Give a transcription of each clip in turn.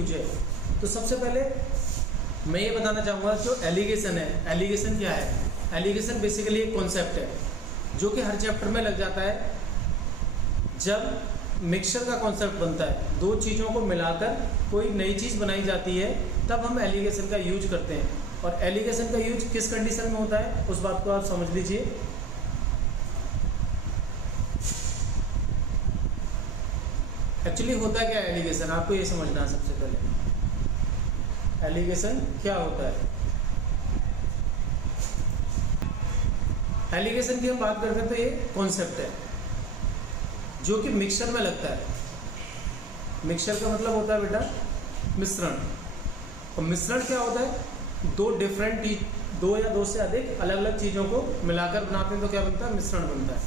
Use है। तो सबसे पहले मैं ये बताना चाहूँगा जो एलिगेशन है, एलिगेशन क्या है? एलिगेशन बेसिकली एक कॉन्सेप्ट है जो कि हर चैप्टर में लग जाता है। जब मिक्सचर का कॉन्सेप्ट बनता है, दो चीज़ों को मिलाकर कोई नई चीज़ बनाई जाती है, तब हम एलिगेशन का यूज करते हैं। और एलिगेशन का यूज किस कंडीशन में होता है उस बात को आप समझ लीजिए। एक्चुअली होता क्या है एलिगेशन, आपको ये समझना है सबसे पहले एलिगेशन क्या होता है। एलिगेशन की हम बात करते हैं तो ये कॉन्सेप्ट है जो कि मिक्सचर में लगता है। मिक्सचर का मतलब होता है बेटा मिश्रण। और मिश्रण क्या होता है? दो या दो से अधिक अलग अलग चीज़ों को मिलाकर बनाते हैं तो क्या बनता है? मिश्रण बनता है।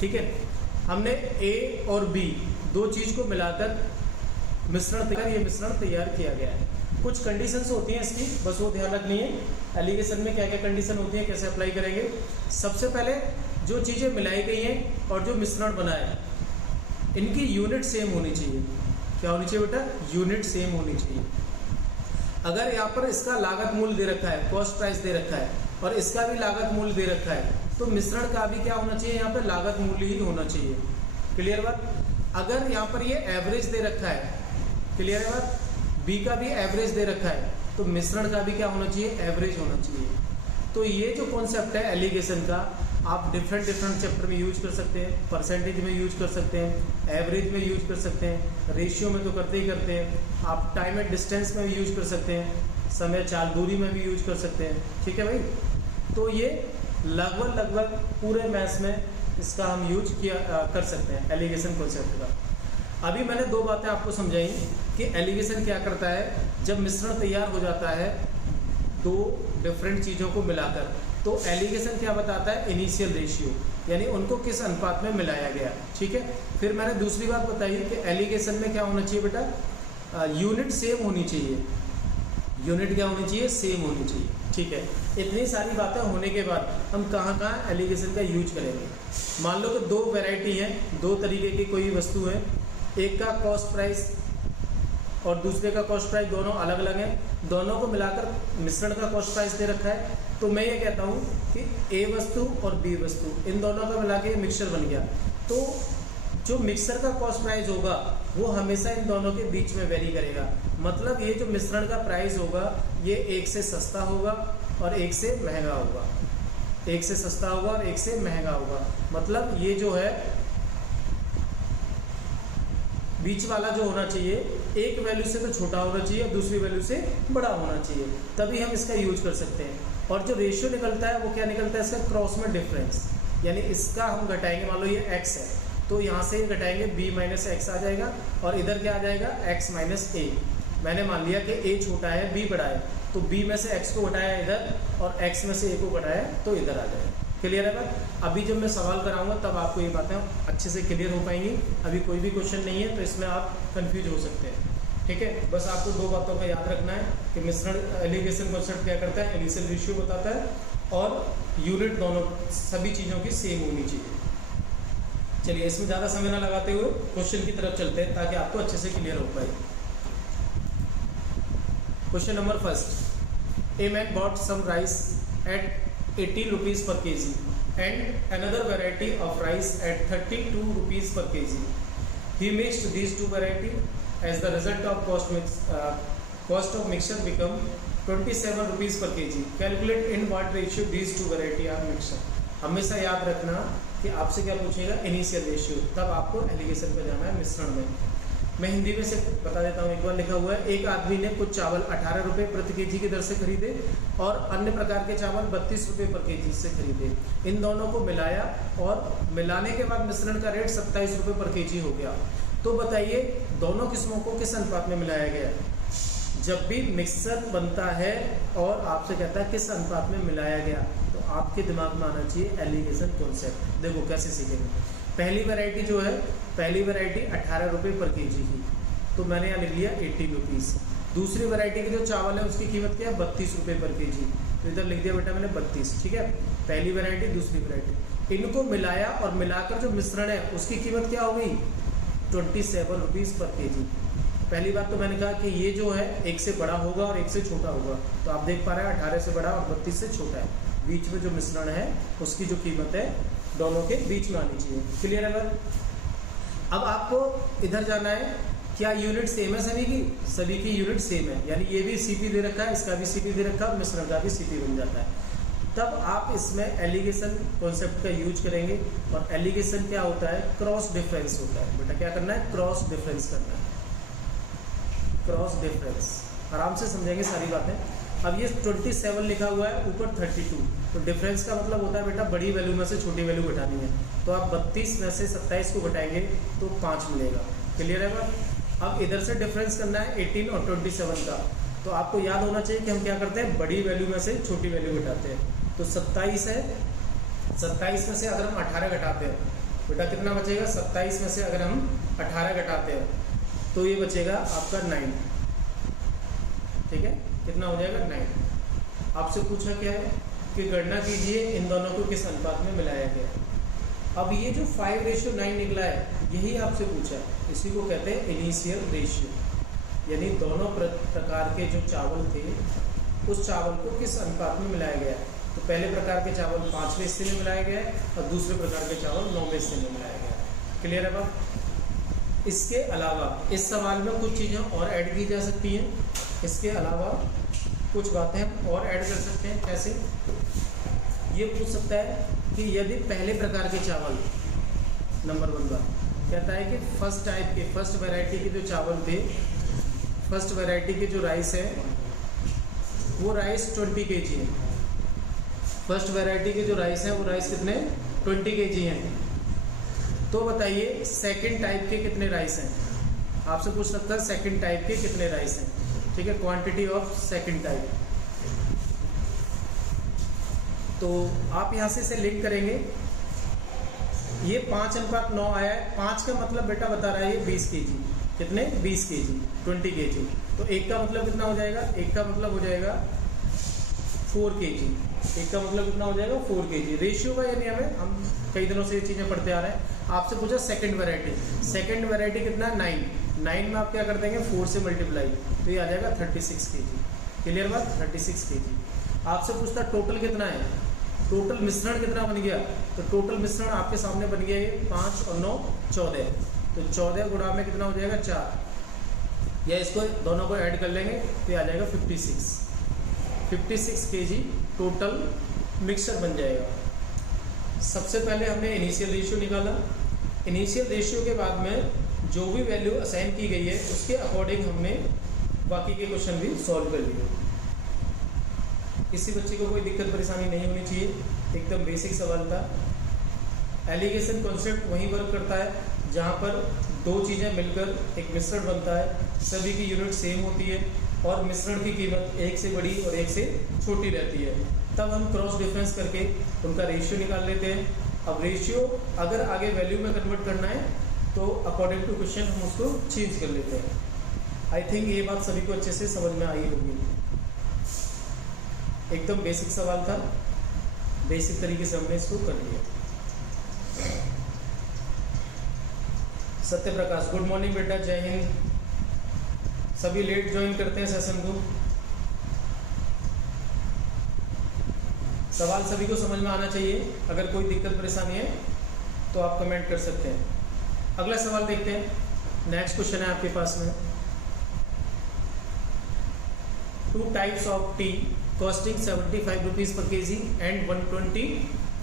ठीक है, हमने ए और बी दो चीज़ को मिलाकर मिश्रण तैयार किया गया है। कुछ कंडीशंस होती हैं इसकी, बस वो ध्यान रखनी है। एलिगेशन में क्या क्या कंडीशन होती है, कैसे अप्लाई करेंगे। सबसे पहले जो चीज़ें मिलाई गई हैं और जो मिश्रण बना है, इनकी यूनिट सेम होनी चाहिए। क्या होनी चाहिए बेटा? यूनिट सेम होनी चाहिए। अगर यहाँ पर इसका लागत मूल्य दे रखा है, कॉस्ट प्राइस दे रखा है, और इसका भी लागत मूल्य दे रखा है, तो मिश्रण का भी क्या होना चाहिए? यहाँ पर लागत मूल्य ही होना चाहिए। क्लियर बात? अगर यहाँ पर ये एवरेज दे रखा है, क्लियर है बात, बी का भी एवरेज दे रखा है, तो मिश्रण का भी क्या होना चाहिए? एवरेज होना चाहिए। तो ये जो कॉन्सेप्ट है एलिगेशन का, आप डिफरेंट चैप्टर में यूज कर सकते हैं। परसेंटेज में यूज कर सकते हैं, एवरेज में यूज कर सकते हैं, रेशियो में तो करते ही करते हैं। आप टाइम एंड डिस्टेंस में भी यूज कर सकते हैं, समय चाल दूरी में भी यूज कर सकते हैं। ठीक है भाई, तो ये लगभग पूरे मैथ्स में इसका हम यूज कर सकते हैं एलिगेशन कॉन्सेप्ट का। अभी मैंने दो बातें आपको समझाई कि एलिगेशन क्या करता है। जब मिश्रण तैयार हो जाता है दो डिफरेंट चीज़ों को मिलाकर, तो एलिगेशन क्या बताता है? इनिशियल रेशियो, यानी उनको किस अनुपात में मिलाया गया। ठीक है, फिर मैंने दूसरी बात बताई कि एलिगेशन में क्या होना चाहिए बेटा? यूनिट सेम होनी चाहिए। यूनिट क्या होनी चाहिए? सेम होनी चाहिए। ठीक है, इतनी सारी बातें होने के बाद हम कहाँ कहाँ एलिगेशन का यूज करेंगे। मान लो कि दो वैरायटी हैं, दो तरीके की कोई वस्तु है, एक का कॉस्ट प्राइस और दूसरे का कॉस्ट प्राइस दोनों अलग अलग हैं, दोनों को मिलाकर मिश्रण का कॉस्ट प्राइस दे रखा है। तो मैं ये कहता हूँ कि ए वस्तु और बी वस्तु, इन दोनों का मिला के मिक्सचर बन गया। तो जो मिक्सर का कॉस्ट प्राइस होगा वो हमेशा इन दोनों के बीच में वेरी करेगा। मतलब ये जो मिश्रण का प्राइस होगा ये एक से सस्ता होगा और एक से महंगा होगा, एक से सस्ता होगा और एक से महंगा होगा। मतलब ये जो है बीच वाला जो होना चाहिए, एक वैल्यू से तो छोटा होना चाहिए और दूसरी वैल्यू से बड़ा होना चाहिए, तभी हम इसका यूज कर सकते हैं। और जो रेशियो निकलता है वो क्या निकलता है? इसका क्रॉस में डिफरेंस, यानी इसका हम घटाएंगे। मान लो ये x है तो यहाँ से घटाएंगे b माइनस एक्स आ जाएगा, और इधर क्या आ जाएगा? x माइनस ए। मैंने मान लिया कि a छोटा है b बड़ा है, तो b में से x को घटाया इधर और x में से a को घटाया तो इधर आ जाएगा। क्लियर है बात? अभी जब मैं सवाल कराऊंगा तब आपको ये बातें अच्छे से क्लियर हो पाएंगी। अभी कोई भी क्वेश्चन नहीं है तो इसमें आप कंफ्यूज हो सकते हैं। ठीक है, बस आपको दो बातों का याद रखना है कि मिश्रण एलिगेशन कॉन्सेप्ट क्या करता है? इनिशियल रेशियो बताता है और यूनिट दोनों सभी चीज़ों की सेम होनी चाहिए। चलिए, इसमें ज़्यादा समय ना लगाते हुए क्वेश्चन की तरफ चलते हैं ताकि आपको अच्छे से क्लियर हो पाए। Question number first, a man bought some rice at 80 rupees per kg and another variety of rice at 32 rupees per kg. He mixed these two varieties. As the result of cost of mixture become 27 rupees per kg. Calculate in what ratio these two variety are mixed. हमेशा याद रखना कि आपसे क्या पूछेगा? Initial ratio, तब आपको allegation पर जाना है मिश्रण में। मैं हिंदी में से बता देता हूँ, एक बार लिखा हुआ है, एक आदमी ने कुछ चावल 18 रुपये प्रति केजी की दर से खरीदे और अन्य प्रकार के चावल 32 रुपये पर केजी से खरीदे। इन दोनों को मिलाया और मिलाने के बाद मिश्रण का रेट 27 रुपये पर केजी हो गया। तो बताइए दोनों किस्मों को किस अनुपात में मिलाया गया? जब भी मिक्सर बनता है और आपसे कहता है किस अनुपात में मिलाया गया, तो आपके दिमाग में आना चाहिए एलिगेशन कॉन्सेप्ट। देखो कैसे सीखेंगे। पहली वैरायटी जो है, पहली वैरायटी 18 रुपये पर केजी की, तो मैंने यहाँ लिख लिया 80 रुपीज़। दूसरी वैरायटी के जो चावल है उसकी कीमत क्या है? 32 रुपये पर केजी, तो इधर लिख दिया बेटा मैंने 32। ठीक है, पहली वैरायटी दूसरी वैरायटी, इनको मिलाया और मिलाकर जो मिश्रण है उसकी कीमत क्या हो गई? 27 रुपीज़ पर केजी। पहली बात तो मैंने कहा कि ये जो है एक से बड़ा होगा और एक से छोटा होगा, तो आप देख पा रहे हैं 18 से बड़ा और 32 से छोटा है। बीच में जो मिश्रण है उसकी जो कीमत है दोनों के बीच में आनी चाहिए। क्लियर है? अगर अब आपको इधर जाना है, क्या यूनिट सेम है सभी की? सभी की यूनिट सेम है, यानी ये भी सीपी दे रखा है, इसका भी सीपी दे रखा है और मिश्रण का भी सीपी बन जाता है। तब आप इसमें एलिगेशन कॉन्सेप्ट का यूज करेंगे। और एलिगेशन क्या होता है? क्रॉस डिफरेंस होता है। बेटा क्या करना है? क्रॉस डिफरेंस करना है। क्रॉस डिफरेंस आराम से समझेंगे सारी बातें। अब ये 27 लिखा हुआ है, ऊपर 32, तो डिफरेंस का मतलब होता है बेटा बड़ी वैल्यू में से छोटी वैल्यू घटानी है। तो आप 32 में से 27 को घटाएंगे तो 5 मिलेगा। क्लियर है बात? अब इधर से डिफरेंस करना है 18 और 27 का, तो आपको याद होना चाहिए कि हम क्या करते हैं? बड़ी वैल्यू में से छोटी वैल्यू घटाते हैं। तो 27 है, 27 में से अगर हम 18 घटाते हैं, बेटा कितना बचेगा? 27 में से अगर हम 18 घटाते हैं तो ये बचेगा आपका 9। ठीक है, कितना हो जाएगा? 9। आपसे पूछा क्या है कि गणना कीजिए इन दोनों को किस अनुपात में मिलाया गया। अब ये जो 5:9 निकला है यही आपसे पूछा है, इसी को कहते हैं इनिशियल रेशियो, यानी दोनों प्रकार के जो चावल थे उस चावल को किस अनुपात में मिलाया गया। तो पहले प्रकार के चावल 5वें हिस्से में मिलाया गया है और दूसरे प्रकार के चावल 9वें हिस्से में मिलाया गया है। क्लियर है बात? इसके अलावा इस सवाल में कुछ चीज़ें और ऐड की जा सकती हैं। इसके अलावा कुछ बातें हम और ऐड कर सकते हैं। कैसे? ये पूछ सकता है कि यदि पहले प्रकार के चावल, नंबर 1 बात कहता है कि फर्स्ट टाइप के, फर्स्ट वैरायटी के जो चावल थे, फर्स्ट वैरायटी के जो राइस है वो राइस 20 kg है। फर्स्ट वैरायटी के जो राइस हैं वो राइस कितने? 20 kg हैं। तो बताइए सेकंड टाइप के कितने राइस हैं? आपसे पूछ सकता है सेकंड टाइप के कितने राइस हैं। ठीक है, क्वांटिटी ऑफ सेकंड टाइप। तो आप यहाँ से इसे लिंक करेंगे। ये 5:9 आया है। 5 का मतलब बेटा बता रहा है ये 20 kg। कितने? 20 kg, 20 kg। तो एक का मतलब कितना हो जाएगा? एक का मतलब हो जाएगा 4 kg। एक का मतलब कितना हो जाएगा? 4 kg। रेशियो का यानी हम कई दिनों से ये चीज़ें पढ़ते आ रहे हैं। आपसे पूछा सेकंड वैरायटी, सेकंड वैरायटी कितना? 9 में आप क्या कर देंगे? 4 से मल्टीप्लाई, तो ये आ जाएगा 36 kg। क्लियर बात? 36 kg। आपसे पूछता टोटल कितना है, टोटल मिश्रण कितना बन गया? तो टोटल मिश्रण आपके सामने बन गया ये 5 और 9 14। तो 14 गुणा में कितना हो जाएगा? 4, या इसको दोनों को ऐड कर लेंगे तो ये आ जाएगा 56 kg टोटल मिक्सचर बन जाएगा। सबसे पहले हमने इनिशियल रेशियो निकाला। इनिशियल रेशियो के बाद में जो भी वैल्यू असाइन की गई है उसके अकॉर्डिंग हमने बाकी के क्वेश्चन भी सॉल्व कर लिए। किसी बच्चे को कोई दिक्कत परेशानी नहीं होनी चाहिए, एकदम बेसिक सवाल था। एलिगेशन कॉन्सेप्ट वहीं वर्क करता है जहाँ पर दो चीज़ें मिलकर एक मिश्रण बनता है, सभी की यूनिट सेम होती है और मिश्रण की कीमत एक से बड़ी और एक से छोटी रहती है। तब हम क्रॉस डिफरेंस करके उनका रेशियो निकाल लेते हैं। अब रेशियो अगर आगे वैल्यू में कन्वर्ट करना है तो अकॉर्डिंग टू क्वेश्चन हम उसको चेंज कर लेते हैं। आई थिंक ये बात सभी को अच्छे से समझ में आई होगी। एकदम बेसिक सवाल था, बेसिक तरीके से हमने इसको कर लिया। सत्य प्रकाश, गुड मॉर्निंग बेटा, जय हिंद। सभी लेट ज्वाइन करते हैं सेशन को। सवाल सभी को समझ में आना चाहिए। अगर कोई दिक्कत परेशानी है तो आप कमेंट कर सकते हैं। अगला सवाल देखते हैं। नेक्स्ट क्वेश्चन है आपके पास में, 2 types of T costing 75 rupees per KG and 120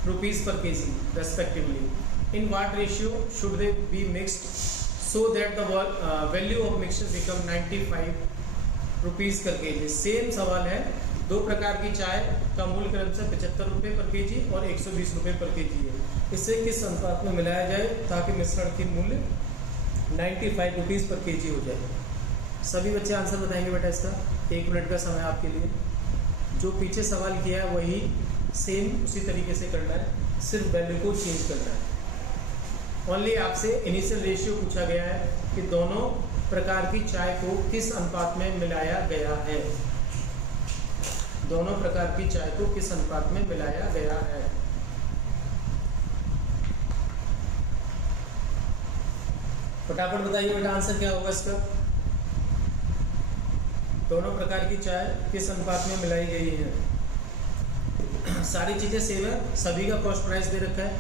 rupees per KG respectively, in what ratio should they be mixed so that the value of mixture become 95 rupees per kg। Same सवाल है, दो प्रकार की चाय का मूल्य क्रमशः 75 रुपये पर केजी और 120 रुपये पर केजी है। इसे किस अनुपात में मिलाया जाए ताकि मिश्रण की मूल्य 95 रुपीज़ पर केजी हो जाए। सभी बच्चे आंसर बताएंगे बेटा इसका। 1 मिनट का समय आपके लिए। जो पीछे सवाल किया है वही सेम उसी तरीके से करना है, सिर्फ वैल्यू को चेंज करना है। ओनली आपसे इनिशियल रेशियो पूछा गया है कि दोनों प्रकार की चाय को किस अनुपात में मिलाया गया है। दोनों प्रकार की चाय को किस अनुपात में मिलाया गया है। फटाफट बताइए बेटा आंसर क्या होगा इसका। दोनों प्रकार की चाय किस अनुपात में मिलाई गई है? सारी चीज़ें सेम है, सभी का कॉस्ट प्राइस दे रखा है।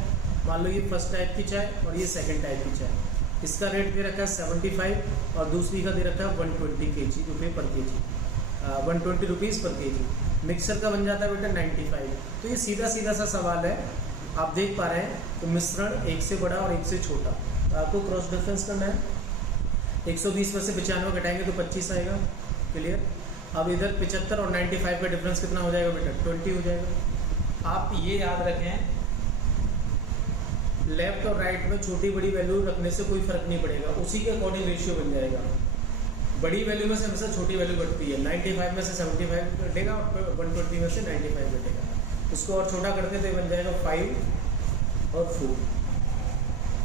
मान लो ये फर्स्ट टाइप की चाय और ये सेकंड टाइप की चाय, इसका रेट दे रखा है 75 और दूसरी का दे रखा है 120 रुपये पर केजी, 120 रुपीज़ पर केजी। मिक्सर का बन जाता है बेटा 95। तो ये सीधा सीधा सा सवाल है, आप देख पा रहे हैं। तो मिश्रण एक से बड़ा और एक से छोटा, तो आपको क्रॉस डिफरेंस करना है। 120 में से 95 घटाएंगे तो 25 आएगा। क्लियर? अब इधर 75 और 95 का डिफरेंस कितना हो जाएगा बेटा? 20 हो जाएगा। आप ये याद रखें, लेफ्ट और राइट में छोटी बड़ी वैल्यू रखने से कोई फर्क नहीं पड़ेगा, उसी के अकॉर्डिंग रेशियो बन जाएगा। बड़ी वैल्यू में से हमेशा छोटी वैल्यू घटती है। 95 में से 75 घटेगा और 120 में से 95 घटेगा। उसको और छोटा करते तो बन जाएगा 5 और 4।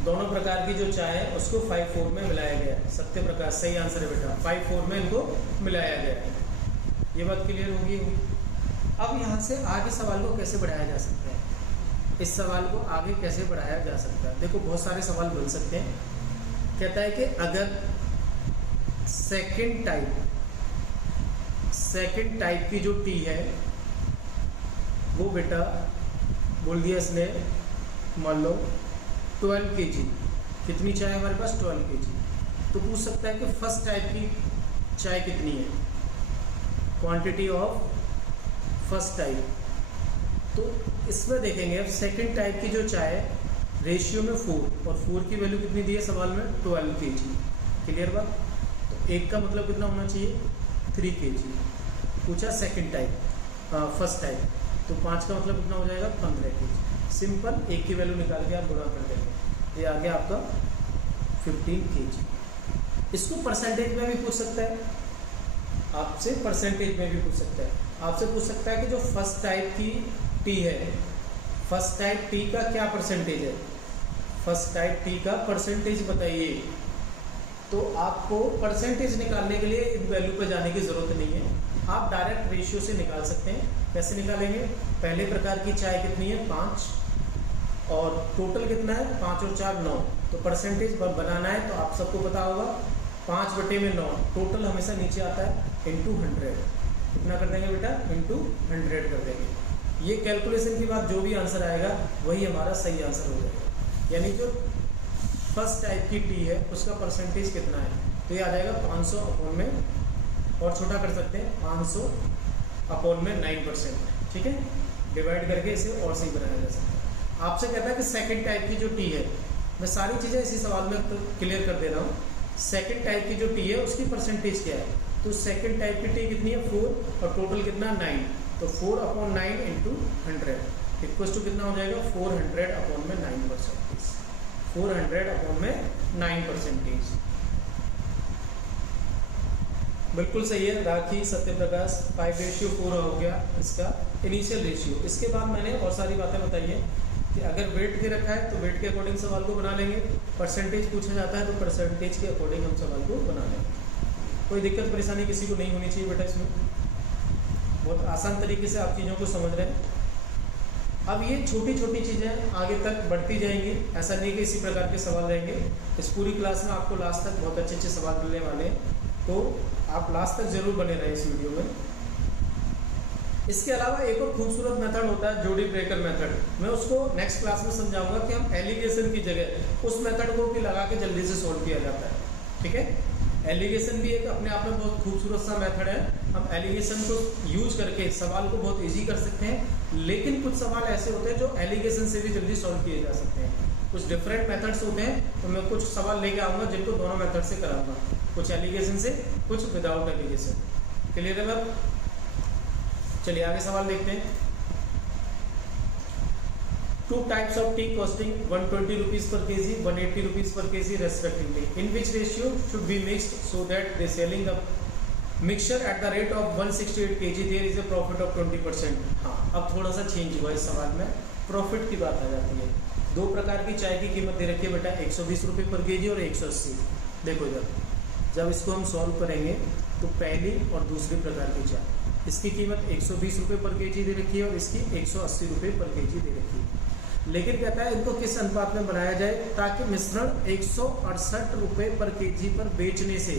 दोनों प्रकार की जो चाय है उसको 5-4 में मिलाया गया है। सत्य प्रकाश सही आंसर है बेटा, 5-4 में इनको मिलाया गया है। ये बात क्लियर होगी। अब यहाँ से आगे सवाल को कैसे बढ़ाया जा सकता है? इस सवाल को आगे कैसे बढ़ाया जा सकता है? देखो बहुत सारे सवाल बन सकते हैं। कहता है कि अगर सेकंड टाइप की जो टी है वो बेटा बोल दिया इसने, मान लो 12 kg, कितनी चाय है हमारे पास? 12 kg। तो पूछ सकता है कि फर्स्ट टाइप की चाय कितनी है, क्वांटिटी ऑफ फर्स्ट टाइप। तो इसमें देखेंगे अब सेकंड टाइप की जो चाय है रेशियो में 4, और 4 की वैल्यू कितनी दी है सवाल में? 12 kg। क्लियर बात? तो एक का मतलब कितना होना चाहिए? 3 kg। पूछा सेकंड टाइप, फर्स्ट टाइप, तो 5 का मतलब कितना हो जाएगा? 15 kg। सिंपल, एक की वैल्यू निकाल के आप गुणा कर देंगे, ये आ गया आपका 15 kg। इसको परसेंटेज में भी पूछ सकता है, आपसे परसेंटेज में भी पूछ सकता है। आपसे पूछ सकता है कि जो फर्स्ट टाइप की टी है, फर्स्ट टाइप टी का क्या परसेंटेज है? फर्स्ट टाइप टी का परसेंटेज बताइए। तो आपको परसेंटेज निकालने के लिए इन वैल्यू पर जाने की ज़रूरत नहीं है, आप डायरेक्ट रेशियो से निकाल सकते हैं। कैसे निकालेंगे? पहले प्रकार की चाय कितनी है? 5, और टोटल कितना है? 5 और 4 9। तो परसेंटेज बनाना है तो आप सबको पता होगा 5/9, टोटल हमेशा नीचे आता है इंटू 100। कितना कर देंगे बेटा? इंटू 100 कर देंगे। ये कैलकुलेशन की बाद जो भी आंसर आएगा वही हमारा सही आंसर हो जाएगा। यानी जो फर्स्ट टाइप की टी है उसका परसेंटेज कितना है? तो ये आ जाएगा 500 अपॉन में, और छोटा कर सकते हैं 500 अपॉन में 9%। ठीक है, डिवाइड करके इसे और सही बनाया जा सकता है। आपसे कहता है कि सेकंड टाइप की जो टी है, मैं सारी चीज़ें इसी सवाल में तो क्लियर कर दे रहा हूँ। सेकंड टाइप की जो टी है उसकी परसेंटेज क्या है? तो सेकंड टाइप की टी कितनी है? 4, और टोटल कितना? 9। तो 4/9 इंटू 100 इक्वल्स टू कितना हो जाएगा? 400 अपॉन में 9%। 400 अपॉन में 9%। बिल्कुल सही है राखी, सत्य प्रकाश। 5:4 हो गया इसका इनिशियल रेशियो। इसके बाद मैंने और सारी बातें बताई हैं कि अगर वेट के रखा है तो वेट के अकॉर्डिंग सवाल को बना लेंगे, परसेंटेज पूछा जाता है तो परसेंटेज के अकॉर्डिंग हम सवाल को बना लेंगे। कोई दिक्कत परेशानी किसी को नहीं होनी चाहिए बेटा इसमें। बहुत आसान तरीके से आप चीज़ों को समझ रहे हैं। अब ये छोटी छोटी चीज़ें आगे तक बढ़ती जाएंगी, ऐसा नहीं कि इसी प्रकार के सवाल रहेंगे। इस पूरी क्लास में आपको लास्ट तक बहुत अच्छे अच्छे सवाल मिलने वाले हैं, तो आप लास्ट तक जरूर बने रहें इस वीडियो में। इसके अलावा एक और खूबसूरत मेथड होता है जोड़ी ब्रेकर मेथड। मैं उसको नेक्स्ट क्लास में समझाऊंगा कि हम एलिगेशन की जगह उस मेथड को भी लगा के जल्दी से सोल्व किया जाता है। ठीक है, एलिगेशन भी एक अपने आप में बहुत खूबसूरत सा मेथड है। हम एलिगेशन को यूज करके सवाल को बहुत इजी कर सकते हैं, लेकिन कुछ सवाल ऐसे होते हैं जो एलिगेशन से भी जल्दी सॉल्व किए जा सकते हैं। कुछ डिफरेंट मेथड्स होते हैं, तो मैं कुछ सवाल लेके आऊँगा जिनको दोनों मेथड से कराऊंगा, कुछ एलिगेशन से, कुछ विदाउट एलिगेशन। क्लियर है बात? चलिए आगे सवाल देखते हैं। 2 types of tea costing 120 rupees per kg, 180 rupees per kg respectively. In which ratio should be mixed so that they selling the mixture at the rate of 168 kg there is a profit of 20%. हाँ, अब थोड़ा सा change हुआ इस सवाल में, profit की बात आ जाती है। 2 प्रकार की चाय की कीमत दे रखी है बेटा, 120 रुपये पर केजी और 180। देखो इधर, जब इसको हम सॉल्व करेंगे तो पहली और दूसरी प्रकार की चाय, इसकी कीमत 120 रुपये पर केजी दे रखी है और इसकी 180 रुपये पर केजी दे रखी है। लेकिन कहता है इनको किस अनुपात में बनाया जाए ताकि मिश्रण 168 रुपये पर केजी पर बेचने से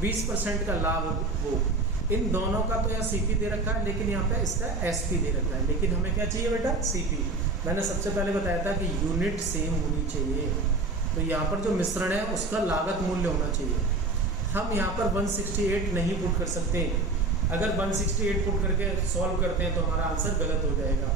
20% का लाभ हो। इन दोनों का तो यहाँ सीपी दे रखा है, लेकिन यहाँ पे इसका एसपी दे रखा है। लेकिन हमें क्या चाहिए बेटा? सीपी। मैंने सबसे पहले बताया था कि यूनिट सेम होनी चाहिए। तो यहाँ पर जो मिश्रण है उसका लागत मूल्य होना चाहिए। हम यहाँ पर 168 नहीं पुट कर सकते। अगर 168 पुट करके सॉल्व करते हैं तो हमारा आंसर गलत हो जाएगा।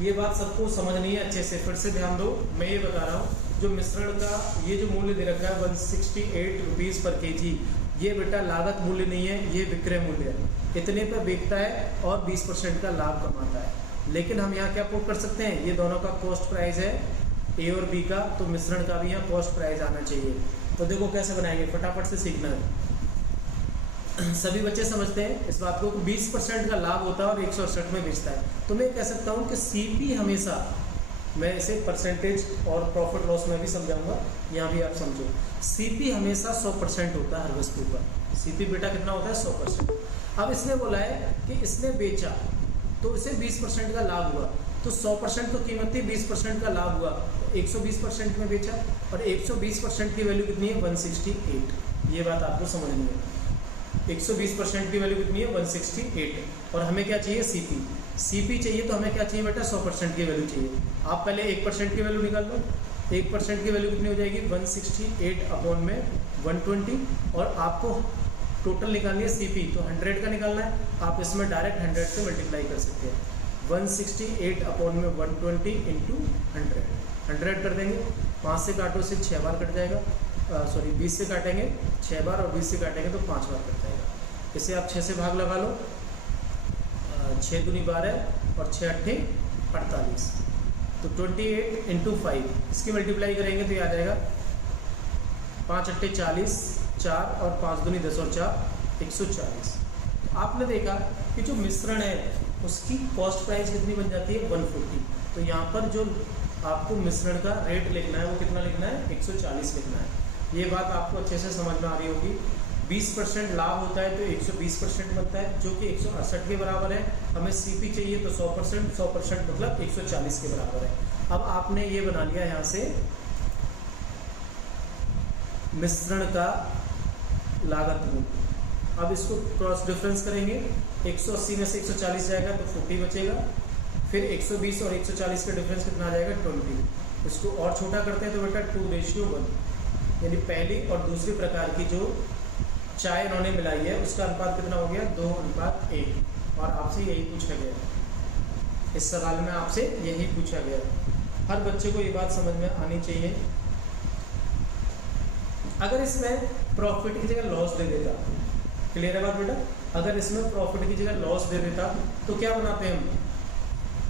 ये बात सबको समझनी है अच्छे से, फिर से ध्यान दो। मैं ये बता रहा हूँ, जो मिश्रण का ये जो मूल्य दे रखा है 168 रुपीज़ पर केजी, ये बेटा लागत मूल्य नहीं है, ये विक्रय मूल्य है। इतने पर बेचता है और 20% का लाभ कमाता है। लेकिन हम यहाँ क्या पुट कर सकते हैं? ये दोनों का कॉस्ट प्राइस है ए और बी का, तो मिश्रण का भी यहाँ कॉस्ट प्राइस आना चाहिए। तो देखो कैसे बनाएंगे, फटाफट से सीखना है। सभी बच्चे समझते हैं इस बात को, 20% का लाभ होता है और 168 में बेचता है। तो मैं कह सकता हूँ कि सीपी हमेशा, मैं इसे परसेंटेज और प्रॉफिट लॉस में भी समझाऊंगा, यहाँ भी आप समझो। सीपी हमेशा 100% होता है हर वस्तु का। सीपी बेटा कितना होता है? 100%। अब इसने बोला है कि इसने बेचा तो इसे 20% का लाभ हुआ, तो 100% तो कीमत थी, 20% का लाभ हुआ, 120% में बेचा। और 120% की वैल्यू कितनी है? 168। ये बात आपको समझनी है। 120% की वैल्यू कितनी है? 168। और हमें क्या चाहिए? सीपी। सीपी चाहिए तो हमें क्या चाहिए बेटा? 100% की वैल्यू चाहिए। आप पहले 1% की वैल्यू निकाल लो। 1% की वैल्यू कितनी हो जाएगी? 168 अपॉन में 120। और आपको टोटल निकालनी है सीपी, तो 100 का निकालना है। आप इसमें डायरेक्ट 100 से मल्टीप्लाई कर सकते हैं। 168 अपॉन में 120 इंटू 100 कर देंगे। 5 से काटो से 6 बार कट जाएगा, सॉरी 20 से काटेंगे 6 बार और 20 से काटेंगे तो 5 बार कट जाएगा। इसे आप 6 से भाग लगा लो, 6 दूनी 12 और 6 अट्ठे 48। तो 28 इंटू 5, इसकी मल्टीप्लाई करेंगे तो ये आ जाएगा 5 अट्ठे 40, 4 और 5 दूनी 10 और 4 140। तो आपने देखा कि जो मिश्रण है उसकी कॉस्ट प्राइस कितनी बन जाती है? 140। तो यहाँ पर जो आपको मिश्रण का रेट लिखना है वो कितना लिखना है? 140 लिखना है। ये बात आपको अच्छे से समझ में आ रही होगी। 20% लाभ होता है तो 120% बनता है, जो कि 168 के बराबर है। हमें सीपी चाहिए तो 100%, 100% मतलब 140 के बराबर है। अब आपने ये बना लिया यहाँ से मिश्रण का लागत मूल्य। अब इसको क्रॉस डिफरेंस करेंगे, 180 में से 140 जाएगा तो 40 बचेगा। फिर 120 और 140 का डिफरेंस कितना आ जाएगा? 20। इसको और छोटा करते हैं तो बेटा 2:1, यानी पहली और दूसरी प्रकार की जो चाय इन्होंने मिलाई है उसका अनुपात कितना हो गया? 2:1। और आपसे यही पूछा गया, इस सवाल में आपसे यही पूछा गया। हर बच्चे को ये बात समझ में आनी चाहिए। अगर इसमें प्रॉफिट की जगह लॉस दे देता, क्लियर है बात बेटा? अगर इसमें प्रॉफिट की जगह लॉस दे देता तो क्या बनाते हैं हम?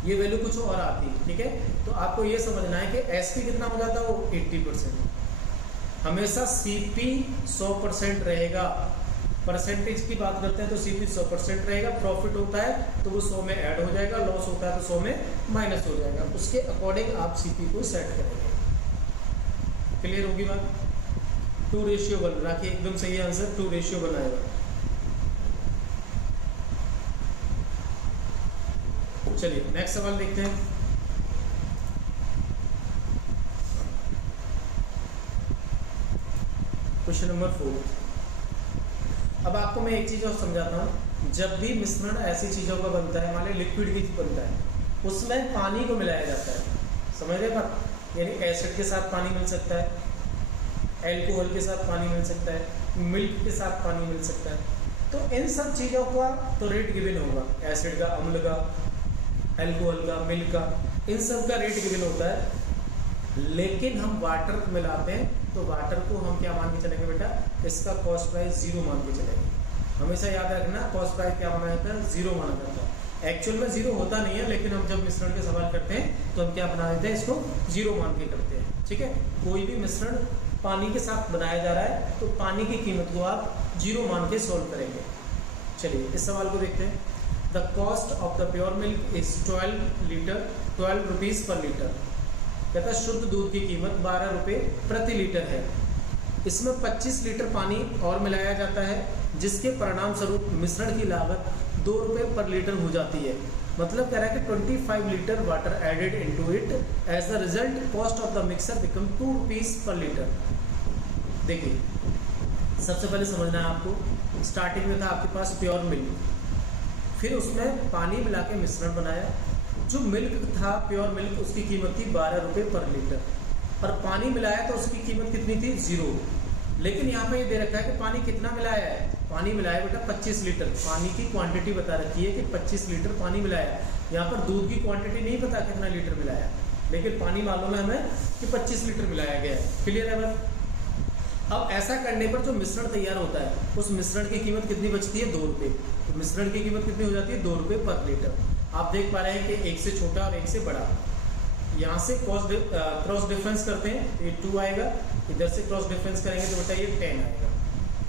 ये वैल्यू कुछ और आती, ठीक है? तो आपको ये समझना है कि एसपी कितना हो जाता है? वो 80%। हमेशा सीपी 100% रहेगा। परसेंटेज की बात करते हैं तो सीपी 100% रहेगा। प्रॉफिट होता है तो वो 100 में ऐड हो जाएगा, लॉस होता है तो 100 में माइनस हो जाएगा। उसके अकॉर्डिंग आप सीपी को सेट करेंगे। क्लियर होगी बात? 2:1 राखिए, एकदम सही आंसर 2:1 आएगा। चलिए नेक्स्ट सवाल देखते हैं। Question number 4। अब आपको मैं एक चीज और समझाता हूँ। जब भी मिश्रण ऐसी चीजों का बनता है, मान लीजिए लिक्विड की बनता है, उसमें पानी को मिलाया जाता है, समझ रहे बात? यानी एसिड के साथ पानी मिल सकता है, एल्कोहल के साथ पानी मिल सकता है, मिल्क के साथ पानी मिल सकता है। तो इन सब चीज़ों का तो रेट गिवन होगा, एसिड का, अम्ल का, एल्कोहल का, मिल्क का, इन सब का रेट गिवन होता है। लेकिन हम वाटर मिलाते हैं तो वाटर को हम क्या मान के चलेंगे बेटा? इसका कॉस्ट प्राइस 0 मान के चलेंगे। हमेशा याद रखना, कॉस्ट प्राइस क्या माना जाता है? 0 माना जाता है। एक्चुअल में 0 होता नहीं है, लेकिन हम जब मिश्रण के सवाल करते हैं तो हम क्या बना देते हैं? इसको 0 मान के करते हैं, ठीक है? कोई भी मिश्रण पानी के साथ बनाया जा रहा है तो पानी की कीमत को आप 0 मान के सोल्व करेंगे। चलिए इस सवाल को देखते हैं। The cost of the pure milk is 12 rupees per litre. कहता है शुद्ध दूध की कीमत 12 रुपये प्रति लीटर है। इसमें 25 लीटर पानी और मिलाया जाता है, जिसके परिणाम स्वरूप मिश्रण की लागत 2 रुपये पर लीटर हो जाती है। मतलब कह रहा है कि 25 litre water added into it, as the result cost of the mixer become 2 rupees per litre. देखिए सबसे पहले समझना है आपको स्टार्टिंग में था आपके पास प्योर मिल्क, फिर उसमें पानी मिला के मिश्रण बनाया। जो मिल्क था प्योर मिल्क उसकी कीमत थी 12 रुपये पर लीटर, और पानी मिलाया तो उसकी कीमत कितनी थी 0। लेकिन यहाँ पे ये दे रखा है कि पानी कितना मिलाया है, पानी मिलाया बेटा 25 लीटर। पानी की क्वांटिटी बता रखी है कि 25 लीटर पानी मिलाया। यहाँ पर दूध की क्वांटिटी नहीं पता कितना लीटर मिलाया, लेकिन पानी मालूम है हमें कि 25 लीटर मिलाया गया है। क्लियर है बात? अब ऐसा करने पर जो मिश्रण तैयार होता है उस मिश्रण की कीमत कितनी बचती है 2 रुपये। तो मिश्रण की कीमत कितनी हो जाती है 2 रुपये पर लीटर। आप देख पा रहे हैं कि एक से छोटा और एक से बड़ा। यहाँ से क्रॉस डिफरेंस करते हैं, ये 2 आएगा, इधर से क्रॉस डिफरेंस करेंगे तो बेटा ये 10 आएगा।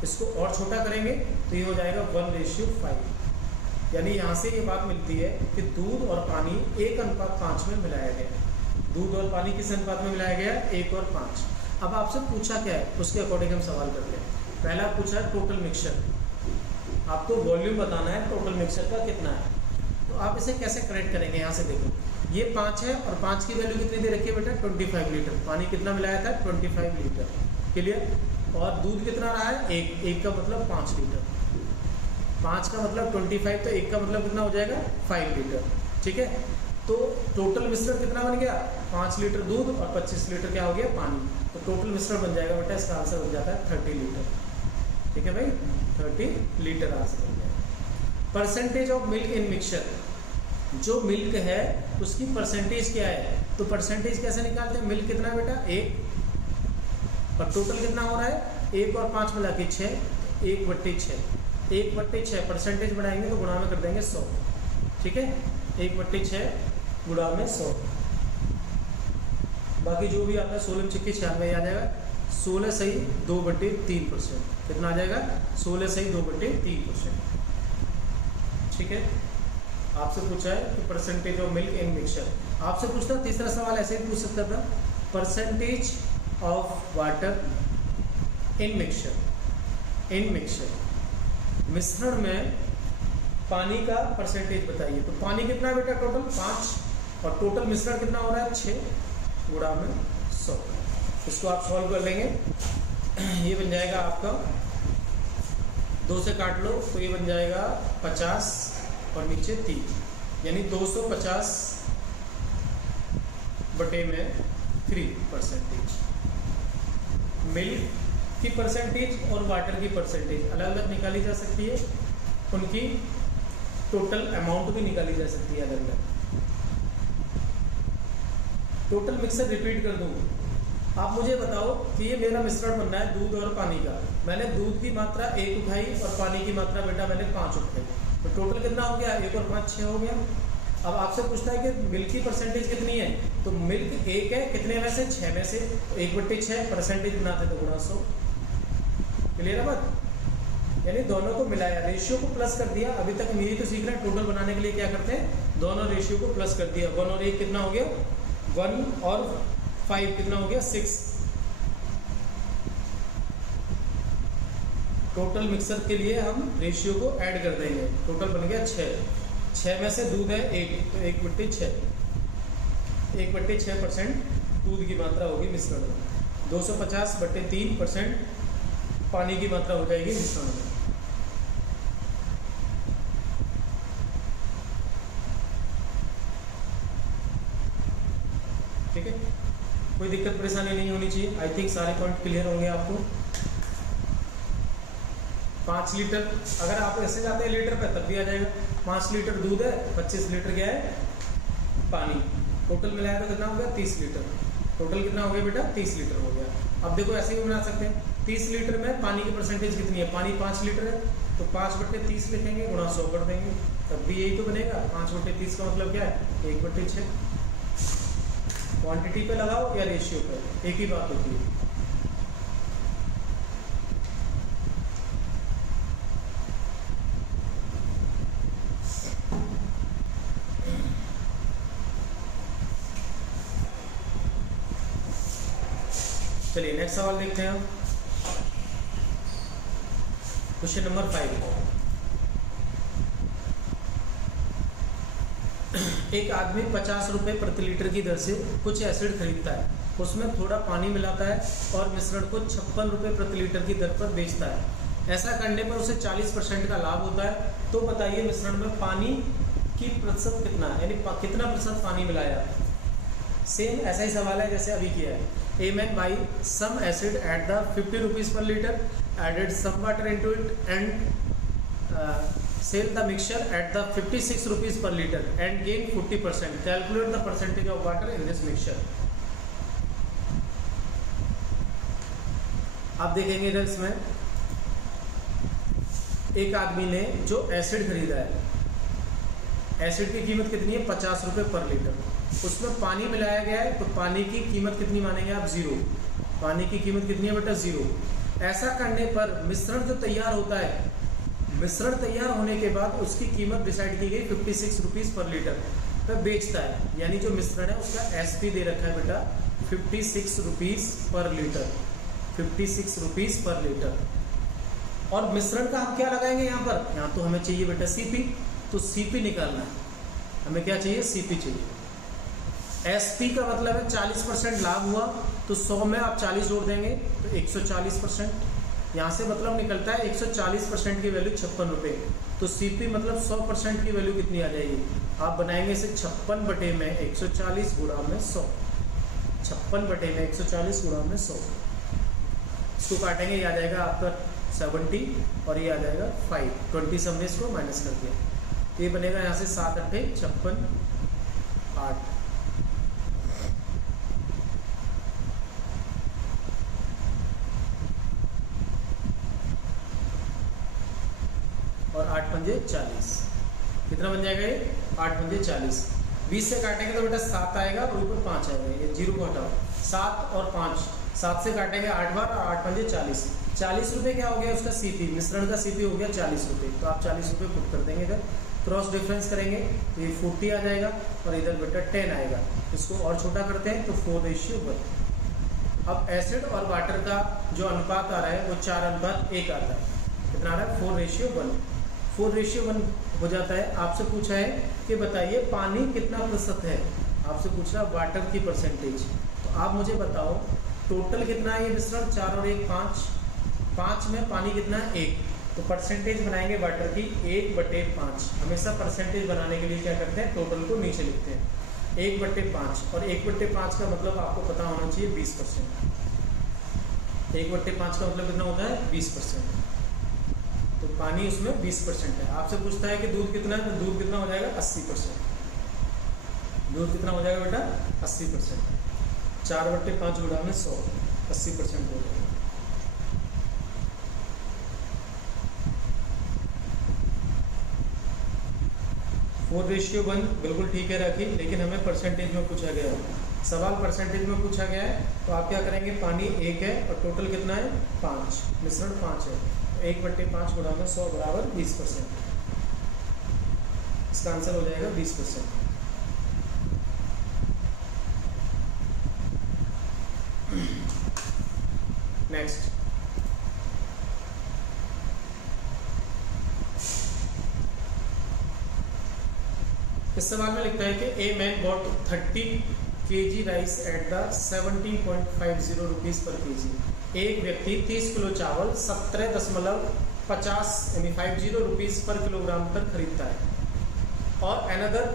इसको और छोटा करेंगे तो ये हो जाएगा 1:5। यानी यहाँ से ये बात मिलती है कि दूध और पानी 1:5 में मिलाया गया। दूध और पानी किस अनुपात में मिलाया गया? 1:5। अब आपसे पूछा क्या है उसके अकॉर्डिंग हम सवाल करते हैं। पहला पूछा है टोटल मिक्सचर, आपको वॉल्यूम बताना है टोटल मिक्सचर का कितना है। तो आप इसे कैसे करेक्ट करेंगे? यहाँ से देखो, ये 5 है और 5 की वैल्यू कितनी दे रखी है बेटा? 25 लीटर। पानी कितना मिलाया था? 25 लीटर। क्लियर? और दूध कितना रहा है? 1 का मतलब 5 लीटर। 5 का मतलब 25, तो 1 का मतलब कितना हो जाएगा? 5 लीटर। ठीक है, तो टोटल मिश्रण कितना बन गया? 5 लीटर दूध और 25 लीटर क्या हो गया? पानी। तो टोटल मिश्रण बन जाएगा बेटा, इसका आंसर बन जाता है 30 लीटर। ठीक है भाई, 30 लीटर आंसर बन जाएगा। Percentage of milk in mixture, जो मिल्क है उसकी परसेंटेज क्या है? तो परसेंटेज कैसे निकालते हैं? मिल्क कितना बेटा? 1, और टोटल कितना हो रहा है? 1 और 5 मिला के 6, 1/6। 1/6 परसेंटेज बढ़ाएंगे तो गुणा में कर देंगे 100। ठीक है, 1/6 गुणा में 100। बाकी जो भी आता है 16 छिक्के 96 आ जाएगा। 16 सही 2/3%। कितना आ जाएगा? 16 सही 2/3%। ठीक है, आपसे पूछा है कि percentage of milk in mixture. आपसे पूछता तीसरा सवाल ऐसे ही पूछ सकता था, percentage of water in mixture. In mixture मिश्रण में पानी का परसेंटेज बताइए। तो पानी कितना बेटा? टोटल 5, और टोटल मिश्रण कितना हो रहा है? 6 गुणा में 100। इसको आप सॉल्व कर लेंगे, ये बन जाएगा आपका 2 से काट लो तो ये बन जाएगा 50 और नीचे 3, यानी 250 बटे में 3%। मिल्क की परसेंटेज और वाटर की परसेंटेज अलग अलग निकाली जा सकती है, उनकी टोटल अमाउंट भी निकाली जा सकती है अलग अलग। टोटल मिक्सर रिपीट कर दूँ, आप मुझे बताओ कि ये मेरा मिश्रण बनना है दूध और पानी का। मैंने दूध की मात्रा 1 उठाई और पानी की मात्रा बेटा मैंने 5 उठाई, तो टोटल कितना हो गया? 1 और 5 6 हो गया। अब आपसे पूछता है कि मिल्क की परसेंटेज कितनी है? तो मिल्क 1 है, कितने में से? 6 में से। 1/6 परसेंटेज बनाते तो गुणा 100। क्लियर है बात? यानी दोनों को मिलाया, रेशियो को प्लस कर दिया। अभी तक हम यही तो सीख रहे हैं, टोटल बनाने के लिए क्या करते हैं? दोनों रेशियो को प्लस कर दिया। 1 और 1 कितना हो गया? 1 और 5 कितना हो गया? 6। टोटल मिक्सर के लिए हम रेशियो को ऐड कर देंगे, टोटल बन गया 6। 6 में से दूध है 1, तो 1/6। 1/6% दूध की मात्रा होगी मिश्रण में। 250/3% पानी की मात्रा हो जाएगी मिश्रण में। ठीक है, कोई दिक्कत परेशानी नहीं होनी चाहिए। आई थिंक सारे पॉइंट क्लियर होंगे आपको। 5 लीटर, अगर आप ऐसे जाते हैं लीटर पे तब भी आ जाएगा। 5 लीटर दूध है, 25 लीटर क्या है? पानी। टोटल मिलाया तो कितना हो गया? 30 लीटर। टोटल कितना हो गया बेटा? 30 लीटर हो गया। अब देखो ऐसे ही बना सकते हैं, 30 लीटर में पानी की परसेंटेज कितनी है? पानी 5 लीटर है, तो 5/30 लिखेंगे, गुणा 100 कर देंगे, तब भी यही तो बनेगा। 5/30 का मतलब क्या है? 1/6। क्वांटिटी पे लगाओ या रेशियो पे, एक ही बात होती है। चलिए नेक्स्ट सवाल देखते हैं हम। Question number 5। एक आदमी 50 रुपये प्रति लीटर की दर से कुछ एसिड खरीदता है, उसमें थोड़ा पानी मिलाता है और मिश्रण को 56 रुपये प्रति लीटर की दर पर बेचता है। ऐसा करने पर उसे 40% का लाभ होता है। तो बताइए मिश्रण में पानी की प्रतिशत कितना है, यानी कितना प्रतिशत पानी मिलाया। सेम ऐसा ही सवाल है जैसे अभी किया है। A man buy some acid at the 50 rupees per liter, added some water into it and sell the mixture at the 56 rupees per liter and gain 40%. Calculate the percentage of water in this mixture. आप देखेंगे इधर इसमें एक आदमी ने जो acid खरीदा है, एसिड की कीमत कितनी है 50 रुपये पर लीटर, उसमें पानी मिलाया गया है, तो पानी की कीमत कितनी मानेंगे आप 0। पानी की कीमत कितनी है बेटा 0। ऐसा करने पर मिश्रण जो तैयार होता है, मिश्रण तैयार होने के बाद उसकी कीमत डिसाइड की गई 56 रुपीज़ पर लीटर पर बेचता है, यानी जो मिश्रण है उसका एसपी दे रखा है बेटा 56 rupees per litre, 56 rupees per litre. और मिश्रण का हम क्या लगाएंगे यहाँ पर, यहाँ तो हमें चाहिए बेटा सीपी, तो सीपी निकालना है, हमें क्या चाहिए सीपी चाहिए। एसपी का मतलब है 40% लाभ हुआ, तो 100 में आप 40 जोड़ देंगे तो 140%। यहाँ से मतलब निकलता है 140% की वैल्यू 56 रुपये, तो सीपी मतलब 100% की वैल्यू कितनी आ जाएगी, आप बनाएंगे इसे 56 बटे में 140 गुणा में 100, 56 बटे में 140 गुणा में 100। इसको काटेंगे, ये आ जाएगा आपका 70 और ये आ जाएगा 5, 20 से हमने इसको माइनस कर दिया, तो ये बनेगा यहाँ से 7 अट्ठे 56, 8 और 8 पंजे 40। कितना बन जाएगा ये 8 पंजे 40। 20 से काटेंगे तो बेटा 7 आएगा और ऊपर 5 आएगा, ये 0 को हटाओ, 7 और 5, 7 से काटेंगे 8 बार और 8 पंजे 40। 40 रुपये क्या हो गया उसका सीपी, मिश्रण का सीपी हो गया 40 रुपये, तो आप 40 रुपये पुट कर देंगे इधर, क्रॉस डिफरेंस करेंगे तो ये 40 आ जाएगा और इधर बेटा 10 आएगा। इसको और छोटा करते हैं तो 4:1। अब एसिड और वाटर का जो अनुपात आ रहा है वो 4:1 आता है। कितना आ रहा है 4:1, 4:1 हो जाता है। आपसे पूछा है कि बताइए पानी कितना प्रतिशत है, आपसे पूछ रहा वाटर की परसेंटेज, तो आप मुझे बताओ टोटल कितना है ये मिश्रण, 4 और 1 5, 5 में पानी कितना है 1, तो परसेंटेज बनाएंगे वाटर की 1/5। हमेशा परसेंटेज बनाने के लिए क्या करते हैं, टोटल को नीचे लिखते हैं 1/5, और 1/5 का मतलब आपको पता होना चाहिए 20%। 1/5 का मतलब कितना होता है 20%, तो पानी उसमें 20% है। आपसे पूछता है कि दूध कितना है, तो दूध कितना हो जाएगा 80%। दूध कितना हो जाएगा बेटा 80%, 4/5 गुणा में 100, 80% हो जाएगा। फोर रेशियो 1 बिल्कुल ठीक है रखी, लेकिन हमें परसेंटेज में पूछा गया है, सवाल परसेंटेज में पूछा गया है, तो आप क्या करेंगे, पानी 1 है और टोटल कितना है 5, मिश्रण 5 है, 1/5 गुणा में 100 बराबर 20%। इसका आंसर हो जाएगा 20%। नेक्स्ट, इस सवाल में लिखता है कि ए man bot 30 kg rice at the 17.50 rupees पर केजी। एक व्यक्ति 30 किलो चावल 17.50 यानी 50 रुपीज़ पर किलोग्राम पर खरीदता है, और another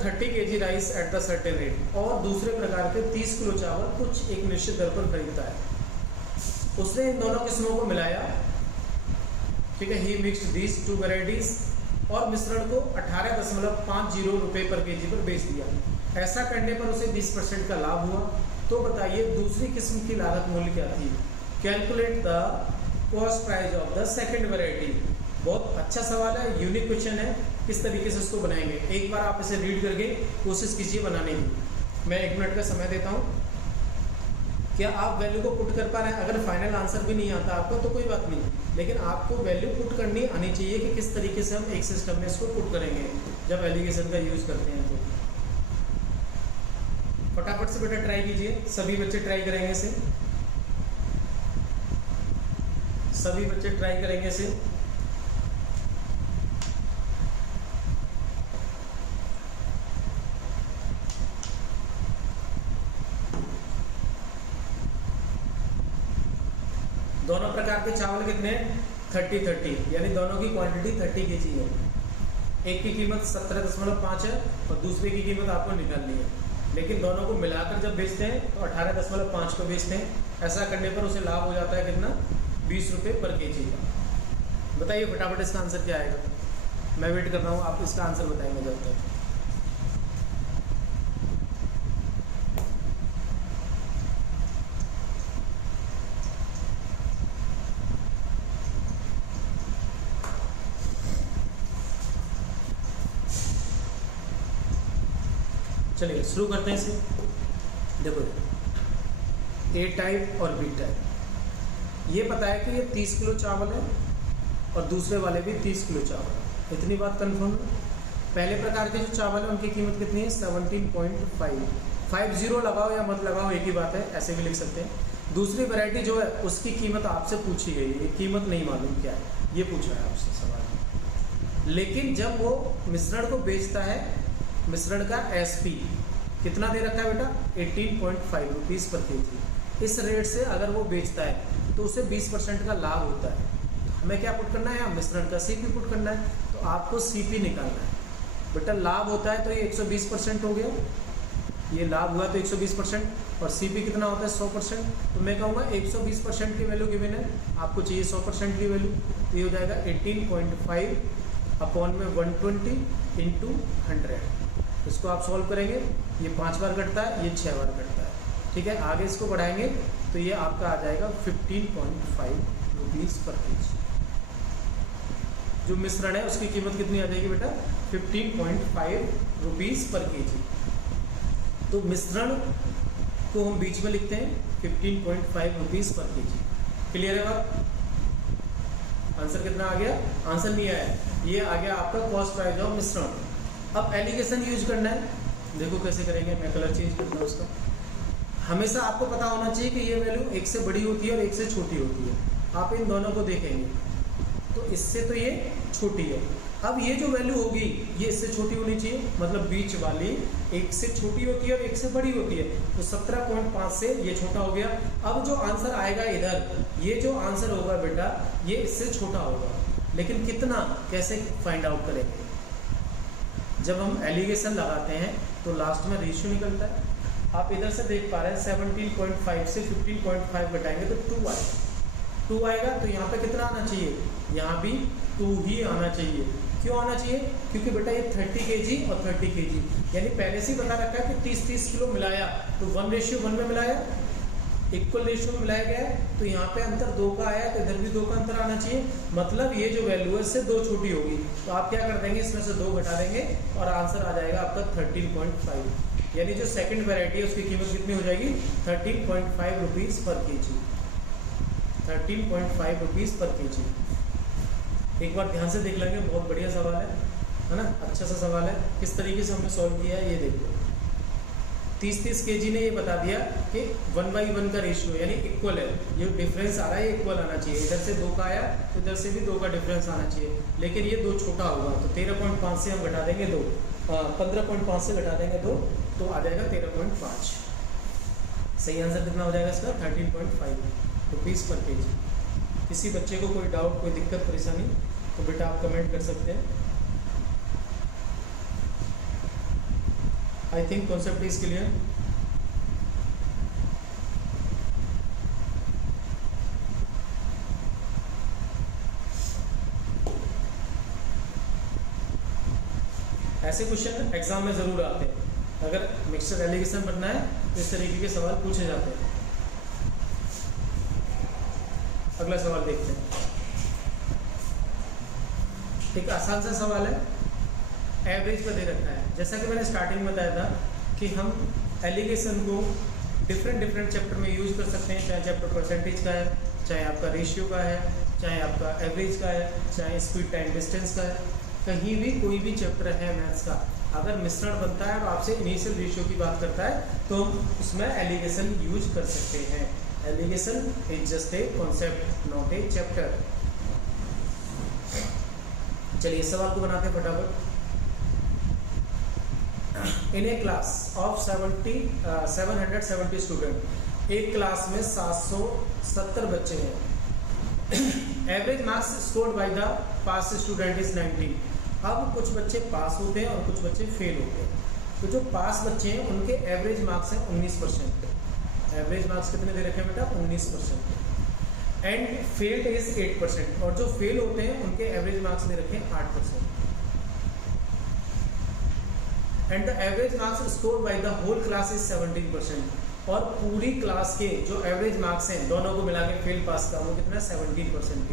30 kg rice at the certain rate, और दूसरे प्रकार के 30 किलो चावल कुछ एक निश्चित दर पर खरीदता है। उसने इन दोनों किस्मों को मिलाया, ठीक है, ही मिक्स्ड दीज 2 वेराइटीज, और मिश्रण को 18.50 रुपये पर केजी पर बेच दिया। ऐसा करने पर उसे 20% का लाभ हुआ। तो बताइए दूसरी किस्म की लागत मूल्य क्या थी। Calculate the cost price of the second variety. बहुत अच्छा सवाल है, यूनिक क्वेश्चन है, किस तरीके से उसको बनाएंगे। एक बार आप इसे रीड करके कोशिश कीजिए बनाने की। मैं 1 मिनट का समय देता हूँ। क्या आप वैल्यू को पुट कर पा रहे हैं? अगर फाइनल आंसर भी नहीं आता आपको तो कोई बात नहीं, लेकिन आपको वैल्यू पुट करनी आनी चाहिए कि किस तरीके से हम एक सिस्टम में इसको पुट करेंगे जब एलिगेशन का यूज़ करते हैं। तो फटाफट से बेटा ट्राई कीजिए, सभी बच्चे ट्राई करेंगे इसे, सभी बच्चे ट्राई करेंगे इसे। दोनों प्रकार के चावल कितने हैं 30 यानी दोनों की क्वांटिटी 30 kg है। एक की कीमत 17.5 है और दूसरे की कीमत आपको निकालनी है, लेकिन दोनों को मिलाकर जब बेचते हैं तो 18.5 को बेचते हैं। ऐसा करने पर उसे लाभ हो जाता है कितना 20 रुपये पर kg का। बताइए फटाफट इसका आंसर क्या आएगा। मैं वेट कर रहा हूँ, आप इसका आंसर बताएंगे जब तक। चलिए शुरू करते हैं इसे। देखो ए टाइप और बी टाइप, ये पता है कि ये 30 किलो चावल है और दूसरे वाले भी 30 किलो चावल है, इतनी बात कंफर्म है। पहले प्रकार के जो चावल है उनकी कीमत कितनी है 17.50 लगाओ या मत लगाओ एक ही बात है, ऐसे भी लिख सकते हैं। दूसरी वैरायटी जो है उसकी कीमत आपसे पूछी गई है, ये कीमत नहीं मालूम क्या है, ये पूछा है आपसे सवाल। लेकिन जब वो मिश्रण को बेचता है, मिश्रण का एसपी कितना दे रखा है बेटा 18.5 रुपीज़ पर kg, इस रेट से अगर वो बेचता है तो उसे 20% का लाभ होता है। हमें क्या पुट करना है, यहाँ मिश्रण का सीपी पुट करना है, तो आपको सीपी निकालना है। बेटा लाभ होता है तो ये 120% हो गया, ये लाभ हुआ तो 120% और सीपी कितना होता है 100%, तो मैं कहूँगा 120% की वैल्यू गिवन है, आपको चाहिए 100% की वैल्यू, तो ये हो जाएगा 18.5 अपॉन में 120 इंटू 100। इसको आप सॉल्व करेंगे, ये 5 बार कटता है, ये 6 बार कटता है, ठीक है। आगे इसको बढ़ाएंगे तो ये आपका आ जाएगा 15.5 रुपीज़ पर kg। जो मिश्रण है उसकी कीमत कितनी आ जाएगी बेटा 15.5 रुपीज़ पर kg। तो मिश्रण को हम बीच में लिखते हैं 15.5 रुपीज़ पर kg। क्लियर है बात। आंसर कितना आ गया, आंसर नहीं आया, ये आ गया आपका कॉस्ट प्राइस ऑफ मिश्रण। अब एलिगेशन यूज करना है, देखो कैसे करेंगे। मैं कलर चेंज करता हूँ उसका। हमेशा आपको पता होना चाहिए कि ये वैल्यू एक से बड़ी होती है और एक से छोटी होती है। आप इन दोनों को देखेंगे तो इससे तो ये छोटी है, अब ये जो वैल्यू होगी ये इससे छोटी होनी चाहिए, मतलब बीच वाली एक से छोटी होती है और एक से बड़ी होती है, तो 17.5 से ये छोटा हो गया। अब जो आंसर आएगा इधर, ये जो आंसर होगा बेटा ये इससे छोटा होगा, लेकिन कितना कैसे फाइंड आउट करेंगे। जब हम एलिगेशन लगाते हैं तो लास्ट में रेशियो निकलता है। आप इधर से देख पा रहे हैं 17.5 से 15.5 घटाएंगे तो 2 आएगा, 2 आएगा तो यहाँ पे कितना आना चाहिए, यहाँ भी 2 ही आना चाहिए। क्यों आना चाहिए, क्योंकि बेटा ये 30 kg और 30 kg, यानी पहले से ही बता रखा है कि 30 किलो मिलाया तो 1:1 में मिलाया, इक्वल रेशियो में मिलाया गया है, तो यहाँ पे अंतर 2 का आया तो इधर भी 2 का अंतर आना चाहिए, मतलब ये जो वैल्यू है इससे 2 छोटी होगी। तो आप क्या कर देंगे, इसमें से 2 घटा देंगे और आंसर आ जाएगा आपका 13.5, यानी जो सेकंड वैरायटी है उसकी कीमत कितनी हो जाएगी 13.5 रुपीज़ पर kg, 13.5 रुपीज़ पर kg। एक बार ध्यान से देख लेंगे, बहुत बढ़िया सवाल है ना, अच्छा सा सवाल है। किस तरीके से हमने सॉल्व किया है ये देखो। 30 kg ने ये बता दिया कि 1/1 का रेशियो यानी इक्वल है, ये डिफरेंस आ रहा है इक्वल आना चाहिए, इधर से 2 का आया तो इधर से भी 2 का डिफरेंस आना चाहिए, लेकिन ये 2 छोटा होगा तो 13.5 से हम घटा देंगे 2, 15.5 से घटा देंगे 2 तो आ जाएगा 13.5। सही आंसर कितना हो जाएगा इसका 13.5 रुपीज़ पर kg। किसी बच्चे को कोई डाउट कोई दिक्कत परेशानी तो बेटा आप कमेंट कर सकते हैं। I think concept is clear. ऐसे क्वेश्चन एग्जाम में जरूर आते हैं, अगर मिक्सचर एलिगेशन बनना है तो इस तरीके के सवाल पूछे जाते हैं। अगला सवाल देखते हैं, एक आसान सा सवाल है, एवरेज पे दे रखा है। जैसा कि मैंने स्टार्टिंग में बताया था कि हम एलिगेशन को डिफरेंट चैप्टर में यूज कर सकते हैं, चाहे चैप्टर परसेंटेज का है, चाहे आपका रेशियो का है, चाहे आपका एवरेज का है, चाहे स्पीड टाइम डिस्टेंस का है, कहीं भी कोई भी चैप्टर है मैथ्स का, अगर मिश्रण बनता है और आपसे इनिशियल रेशियो की बात करता है तो उसमें एलिगेशन यूज कर सकते हैं। Alligation is just a concept not a chapter. चलिए इस सवाल को बनाते हैं फटाफट। In a class of 770 student, एक क्लास में 770 बच्चे हैं average marks scored by the pass student is 19। अब कुछ बच्चे पास होते हैं और कुछ बच्चे फेल होते हैं। तो जो पास बच्चे हैं उनके एवरेज मार्क्स हैं 19%। एवरेज मार्क्स कितने दे रखे हैं बेटा? 19%। And failed is 8%। और जो फेल होते हैं उनके एवरेज मार्क्स दे रखे हैं 8%। And the average marks scored by the whole class is 17%। और पूरी क्लास के जो एवरेज मार्क्स हैं दोनों को मिला के फेल पास का वो कितना? 17%।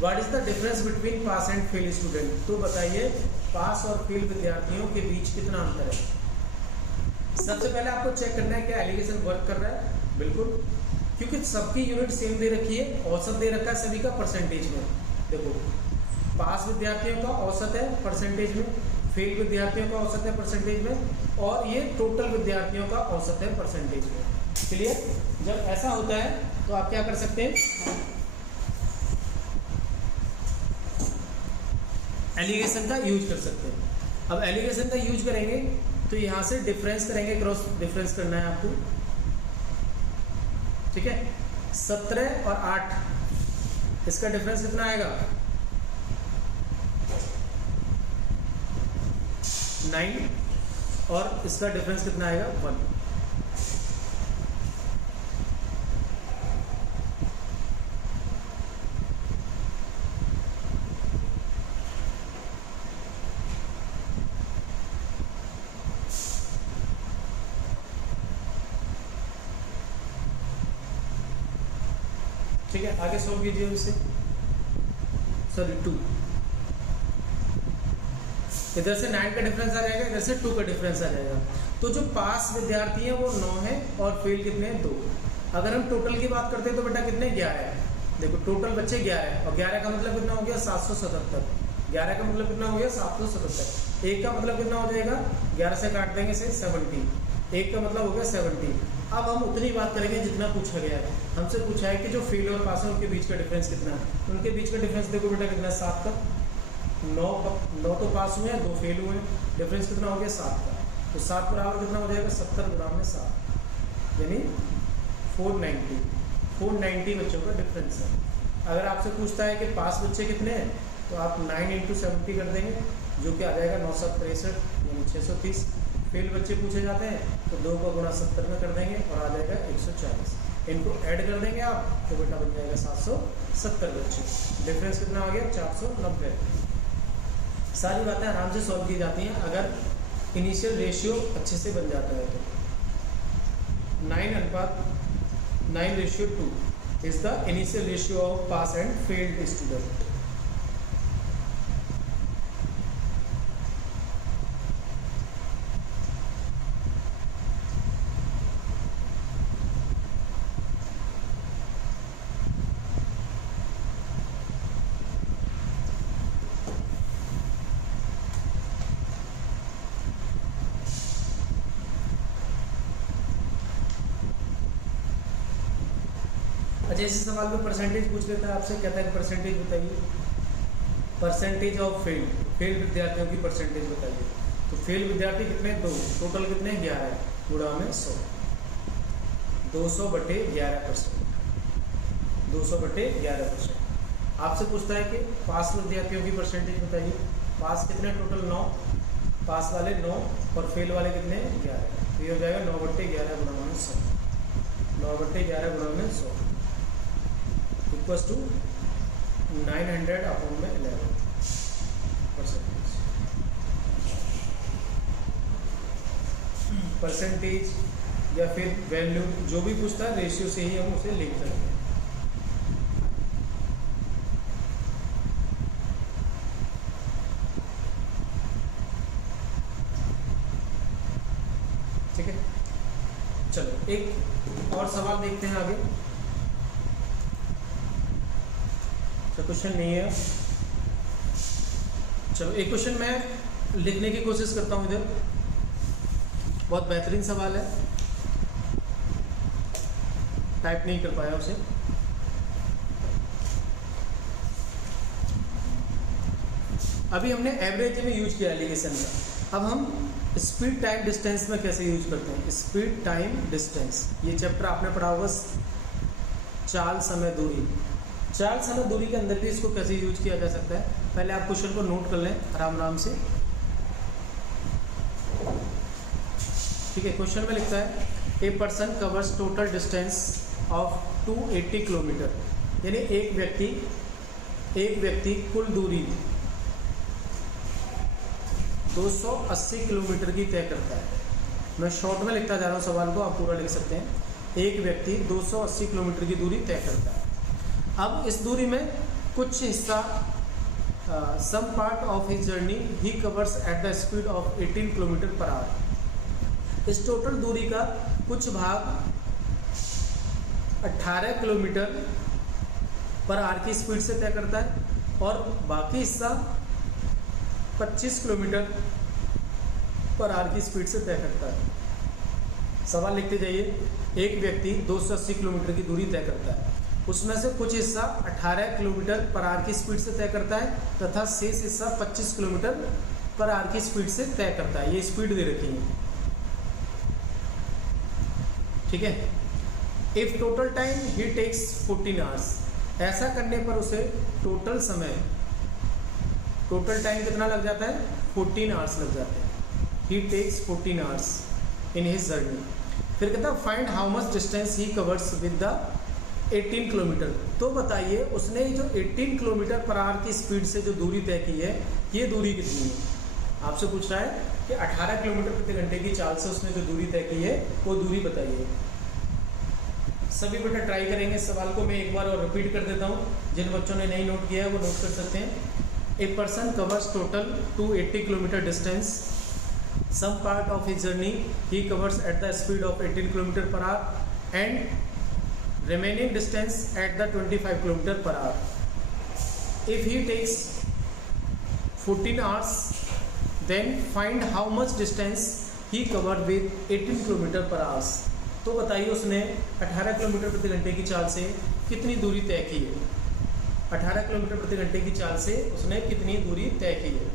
What is the difference between pass and fail student? तो बताइए पास और फेल विद्यार्थियों के बीच कितना अंतर है? सबसे पहले आपको चेक करना है क्या एलिगेशन वर्क कर रहा है। बिल्कुल, क्योंकि सबकी यूनिट सेम दे रखी है, औसत दे रखा है सभी का परसेंटेज में। देखो पास विद्यार्थियों का औसत है परसेंटेज में, फेल विद्यार्थियों का औसत है परसेंटेज में, और ये टोटल विद्यार्थियों का औसत है परसेंटेज में। क्लियर? जब ऐसा होता है तो आप क्या कर सकते हैं? एलिगेशन का यूज कर सकते हैं। अब एलिगेशन का यूज करेंगे तो यहाँ से डिफरेंस करेंगे, क्रॉस डिफरेंस करना है आपको। ठीक है, 17 और 8 इसका डिफरेंस कितना आएगा? 9। और इसका डिफरेंस कितना आएगा? 1। ठीक है, आगे सॉल्व कीजिए इसे। सॉरी 2, इधर से 9 का डिफरेंस आ जाएगा, इधर से 2 का डिफरेंस आ जाएगा। तो जो पास विद्यार्थी हैं वो 9 है और फेल कितने हैं? 2। अगर हम टोटल की बात करते हैं तो बेटा कितने? 11 है। देखो टोटल बच्चे 11 है और 11 का मतलब कितना हो गया? 777। 11 का मतलब कितना हो गया? 777। 1 का मतलब कितना हो जाएगा? 11 से काट देंगे से 70। 1 का मतलब हो गया 70। अब हम उतनी बात करेंगे जितना पूछा गया है। हमसे पूछा है कि जो फेल और पास है उनके बीच का डिफरेंस कितना है। उनके बीच का डिफरेंस देखो बेटा कितना है? 7 का। 9 तो पास हुए हैं, 2 फेल हुए हैं, डिफरेंस कितना हो गया? 7 का। तो 7 बराबर कितना हो जाएगा? 70 गुणा 7 यानी 490 बच्चों का डिफरेंस है। अगर आपसे पूछता है कि पास बच्चे कितने हैं तो आप 9 × 70 कर देंगे जो कि आ जाएगा 963 यानी 630। फेल बच्चे पूछे जाते हैं तो 2 का गुणा 70 में कर देंगे और आ जाएगा 140। इनको ऐड कर देंगे आप तो बेटा बन जाएगा 770 बच्चे। डिफरेंस कितना आ गया? 490। सारी बातें आराम से सॉल्व की जाती हैं अगर इनिशियल रेशियो अच्छे से बन जाता है तो। 9:2 is the initial ratio of pass and failed student. अच्छा, इसी सवाल में परसेंटेज पूछ लेता है आपसे, कहता है कि परसेंटेज बताइए, परसेंटेज ऑफ फेल विद्यार्थियों की परसेंटेज बताइए। तो फेल विद्यार्थी कितने? 2। टोटल कितने? 11 गुणा में 100। 200/11%। 200/11%। आपसे पूछता है कि पास विद्यार्थियों की परसेंटेज बताइए। पास कितने? टोटल 9। पास वाले 9 और फेल वाले कितने? 11। तो ये हो जाएगा 9/11 गुणा में 100। 9/11 गुणा में 100 इक्वल्स टू 900/11 परसेंटेज या फिर वैल्यू जो भी पूछता है रेशियो से ही हम उसे लिखते हैं। ठीक है, चलो एक और सवाल देखते हैं आगे। क्वेश्चन नहीं है, चलो एक क्वेश्चन मैं लिखने की कोशिश करता हूं। इधर बहुत बेहतरीन सवाल है, टाइप नहीं कर पाया उसे। अभी हमने एवरेज में यूज किया एलिगेशन का, अब हम स्पीड टाइम डिस्टेंस में कैसे यूज करते हैं। स्पीड टाइम डिस्टेंस ये चैप्टर आपने पढ़ा होगा चाल समय दूरी। चाल समय दूरी के अंदर भी इसको कैसे यूज किया जा सकता है, पहले आप क्वेश्चन को नोट कर लें आराम आराम से। ठीक है, क्वेश्चन में लिखता है a person covers total distance of 280 kilometre, यानी एक व्यक्ति कुल दूरी 280 किलोमीटर की तय करता है। मैं शॉर्ट में लिखता जा रहा हूँ सवाल को, आप पूरा लिख सकते हैं। एक व्यक्ति 280 किलोमीटर की दूरी तय करता है। अब इस दूरी में कुछ हिस्सा some part of his journey he covers at the speed of 18 kilometre per hour. इस टोटल दूरी का कुछ भाग 18 किलोमीटर पर आवर की स्पीड से तय करता है और बाकी हिस्सा 25 किलोमीटर पर आवर की स्पीड से तय करता है। सवाल लिखते जाइए। एक व्यक्ति 280 किलोमीटर की दूरी तय करता है, उसमें से कुछ हिस्सा 18 किलोमीटर पर आवर की स्पीड से तय करता है तथा शेष हिस्सा 25 किलोमीटर पर आवर की स्पीड से तय करता है। ये स्पीड दे रखी है, ठीक है। If total time he takes 14 hours, ऐसा करने पर उसे टोटल टाइम कितना लग जाता है, 14 आवर्स लग जाते हैं। He takes 14 hours in his journey. फिर कहता है find how much distance he covers with the 18 kilometre. तो बताइए उसने जो 18 किलोमीटर पर आवर की स्पीड से जो दूरी तय की है, ये दूरी कितनी है। आपसे पूछ रहा है कि 18 किलोमीटर प्रति घंटे की चाल से उसने जो दूरी तय की है वो दूरी बताइए। सभी बेटा ट्राई करेंगे। सवाल को मैं एक बार और रिपीट कर देता हूँ, जिन बच्चों ने नहीं नोट किया है वो नोट कर सकते हैं। A person covers total 280 kilometre distance, some part of his journey he covers at the speed of 18 km per hour and remaining distance at the 25 km per hour. If he takes 14 hours, then find how much distance he covered with 18 km per hour. तो बताइए उसने 18 kilometre प्रति घंटे की चाल से कितनी दूरी तय की है। 18 किलोमीटर प्रति घंटे की चाल से उसने कितनी दूरी तय की है,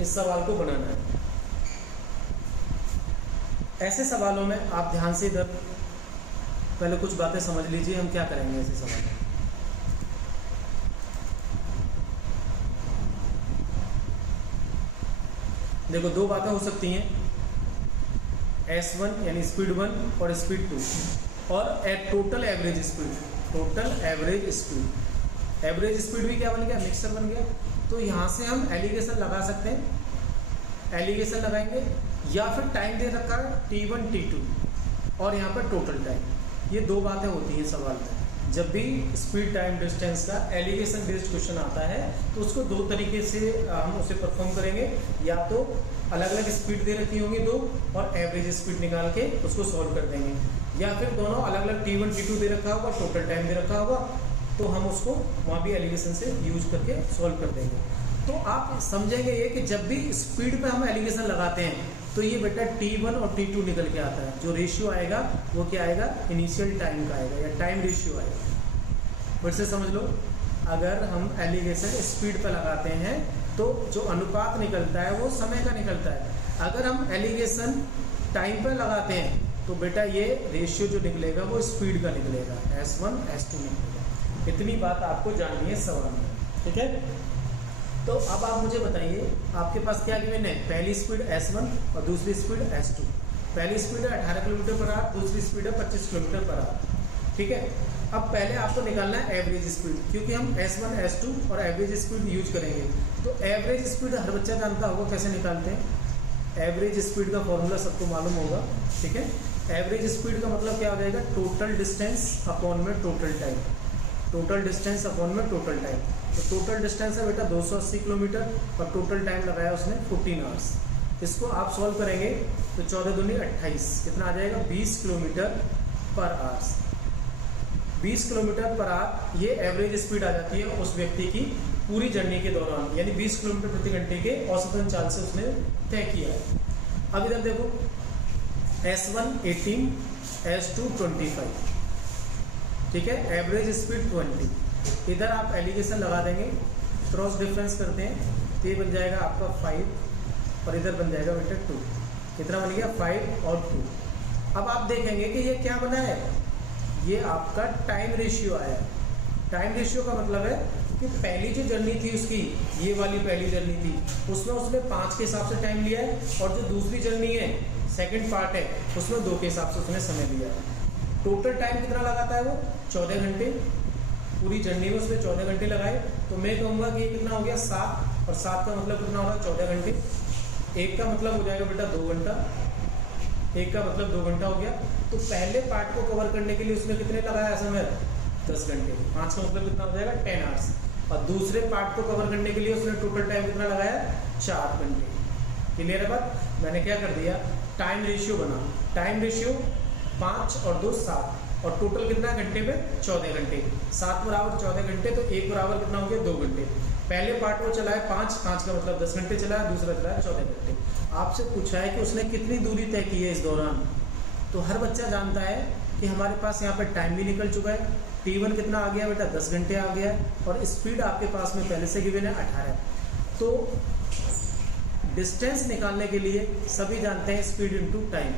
इस सवाल को बनाना है। ऐसे सवालों में आप ध्यान से इधर पहले कुछ बातें समझ लीजिए, हम क्या करेंगे ऐसे सवाल में। देखो दो बातें हो सकती हैं, S1 यानी स्पीड 1 और स्पीड 2, और total average speed. Total average speed, average speed भी क्या बन गया, मिक्सर बन गया। तो यहाँ से हम एलिगेशन लगा सकते हैं, एलिगेशन लगाएंगे, या फिर टाइम दे रखा है T1 T2 और यहाँ पर टोटल टाइम। ये दो बातें होती हैं सवाल में। जब भी स्पीड टाइम डिस्टेंस का एलिगेशन बेस्ड क्वेश्चन आता है तो उसको दो तरीके से हम उसे परफॉर्म करेंगे, या तो अलग अलग स्पीड दे रखी होंगी दो और एवरेज स्पीड निकाल के उसको सॉल्व कर देंगे, या फिर दोनों अलग अलग T1 T2 दे रखा होगा, टोटल टाइम दे रखा होगा, तो हम उसको वहाँ भी एलिगेशन से यूज करके सॉल्व कर देंगे। तो आप समझेंगे ये कि जब भी स्पीड पे हम एलिगेशन लगाते हैं तो ये बेटा T1 और T2 निकल के आता है। जो रेशियो आएगा वो क्या आएगा, इनिशियल टाइम का आएगा या टाइम रेशियो आएगा। फिर से समझ लो, अगर हम एलिगेशन स्पीड पे लगाते हैं तो जो अनुपात निकलता है वो समय का निकलता है। अगर हम एलिगेशन टाइम पे लगाते हैं तो बेटा ये रेशियो जो निकलेगा वो स्पीड का निकलेगा, S1 S2 निकलेगा। इतनी बात आपको जाननी है सवाल में, ठीक है। तो अब आप मुझे बताइए आपके पास क्या गिवन है, पहली स्पीड S1 और दूसरी स्पीड S2। पहली स्पीड है 18 किलोमीटर पर आवर, दूसरी स्पीड है 25 किलोमीटर पर आवर, ठीक है। अब पहले आपको निकालना है एवरेज स्पीड, क्योंकि हम S1 S2 और एवरेज स्पीड यूज करेंगे। तो एवरेज स्पीड हर बच्चा जानता होगा कैसे निकालते हैं। एवरेज स्पीड का फॉर्मूला सबको मालूम होगा, ठीक है। एवरेज स्पीड का मतलब क्या हो जाएगा, टोटल डिस्टेंस अपॉन में total time. Total distance upon में टोटल टाइम। तो टोटल डिस्टेंस है बेटा 280 किलोमीटर और टोटल टाइम लगाया उसने 14 आवर्स। इसको आप सॉल्व करेंगे तो 14 दूनी 28, कितना आ जाएगा, 20 किलोमीटर पर आवर्स। 20 किलोमीटर पर आवर ये एवरेज स्पीड आ जाती है उस व्यक्ति की पूरी जर्नी के दौरान, यानी 20 किलोमीटर प्रति घंटे के औसतन चाल से उसने तय किया है। अब इधर देखो, S1 18, S2 25, ठीक है, एवरेज स्पीड 20। इधर आप एलिगेशन लगा देंगे, क्रॉस डिफरेंस करते हैं तो ये बन जाएगा आपका 5 और इधर बन जाएगा बेटा 2। कितना बन गया, 5 और 2। अब आप देखेंगे कि ये क्या बना है, ये आपका टाइम रेशियो आया। टाइम रेशियो का मतलब है कि पहली जो जर्नी थी उसकी, ये वाली पहली जर्नी थी, उसमें उसने 5 के हिसाब से टाइम लिया है, और जो दूसरी जर्नी है, सेकंड पार्ट है, उसमें 2 के हिसाब से उसने समय लिया है। टोटल टाइम कितना लगाता है वो? 14 घंटे। पूरी जर्नी में उसने 14 घंटे लगाए, तो मैं कहूँगा कि ये कितना हो गया 7, और 7 का मतलब कितना हो रहा है 14 घंटे। एक का मतलब हो जाएगा बेटा 2 घंटा, एक का मतलब 2 घंटा हो गया। तो पहले पार्ट को कवर करने के लिए उसने कितने लगाया समय? 10 घंटे। 5 का मतलब कितना हो जाएगा 10 आवर्स। और दूसरे पार्ट को कवर करने के लिए उसने टोटल टाइम कितना लगाया? 4 घंटे। क्लियर है बात? मैंने क्या कर दिया, टाइम रेशियो बना। टाइम रेशियो 5 और 2 7, और टोटल कितना घंटे पे? 14 घंटे। 7 बराबर 14 घंटे, तो 1 बराबर कितना हो गया 2 घंटे। पहले पार्ट वो चलाया 5 का मतलब 10 घंटे चलाया, दूसरा चलाया 14 घंटे। आपसे पूछा है कि उसने कितनी दूरी तय की है इस दौरान, तो हर बच्चा जानता है कि हमारे पास यहाँ पे टाइम भी निकल चुका है। T1 कितना आ गया बेटा? 10 घंटे आ गया है, और स्पीड आपके पास में पहले से गिवन है 18। तो डिस्टेंस निकालने के लिए सभी जानते हैं स्पीड इनटू टाइम।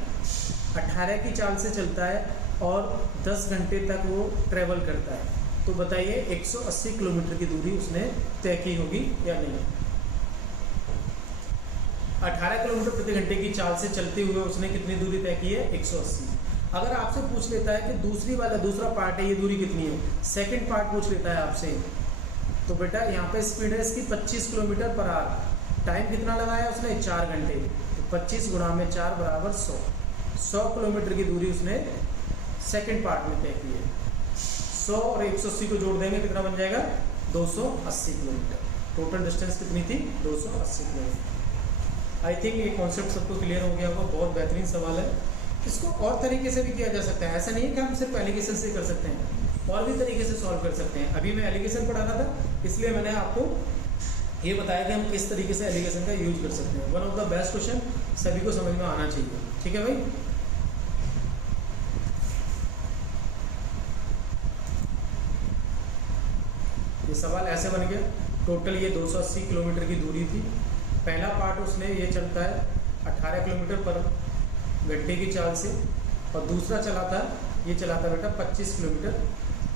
18 की चाल से चलता है और 10 घंटे तक वो ट्रेवल करता है। तो बताइए 180 किलोमीटर की दूरी उसने तय की होगी या नहीं? 18 किलोमीटर प्रति घंटे की चाल से चलते हुए उसने कितनी दूरी तय की है? 180। अगर आपसे पूछ लेता है कि दूसरा पार्ट है, ये दूरी कितनी है, सेकंड पार्ट पूछ लेता है आपसे, तो बेटा यहाँ पे स्पीड है इसकी 25 किलोमीटर पर आवर। टाइम कितना लगाया उसने? 4 घंटे। तो 25 गुणा में 4 बराबर 100 किलोमीटर की दूरी उसने सेकंड पार्ट में तय की है। 100 और 180 को जोड़ देंगे, कितना बन जाएगा? 280 किलोमीटर। टोटल डिस्टेंस कितनी थी? 280 किलोमीटर। आई थिंक ये कॉन्सेप्ट सबको क्लियर हो गया होगा। बहुत बेहतरीन सवाल है। इसको और तरीके से भी किया जा सकता है। ऐसा नहीं है कि हम सिर्फ एलिगेशन से कर सकते हैं, और भी तरीके से सॉल्व कर सकते हैं। अभी मैं एलिगेशन पढ़ा रहा था, इसलिए मैंने आपको ये बताया कि हम किस तरीके से एलिगेशन का यूज कर सकते हैं। One of the best question, सभी को समझ में आना चाहिए। ठीक है भाई? ये सवाल ऐसे बन गया। टोटल ये 280 किलोमीटर की दूरी थी। पहला पार्ट उसने ये चलता है 18 किलोमीटर पर घंटे की चाल से, और दूसरा चलाता ये चलाता बेटा 25 किलोमीटर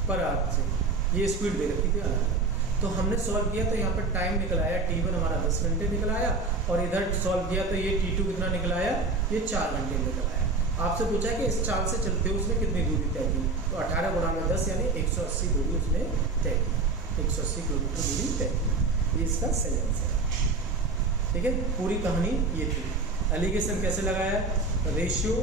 पर आवर से। ये स्पीड दे रखी थी अलग। तो हमने सॉल्व किया तो यहाँ पर टाइम निकल आया T1 हमारा 10 घंटे निकल आया, और इधर सॉल्व किया तो ये T2 कितना निकल आया? ये 4 घंटे निकल आया। आपसे पूछा है कि इस चाल से चलते हुए उसने कितनी दूरी तय की, तो 18 गुणा में 10 यानी 180 दूरी उसने तय की। 180 किलोमीटर दूरी तय की। ये इसका सही आंसर है। ठीक है? पूरी कहानी ये थी। एलिगेशन कैसे लगाया? रेशियो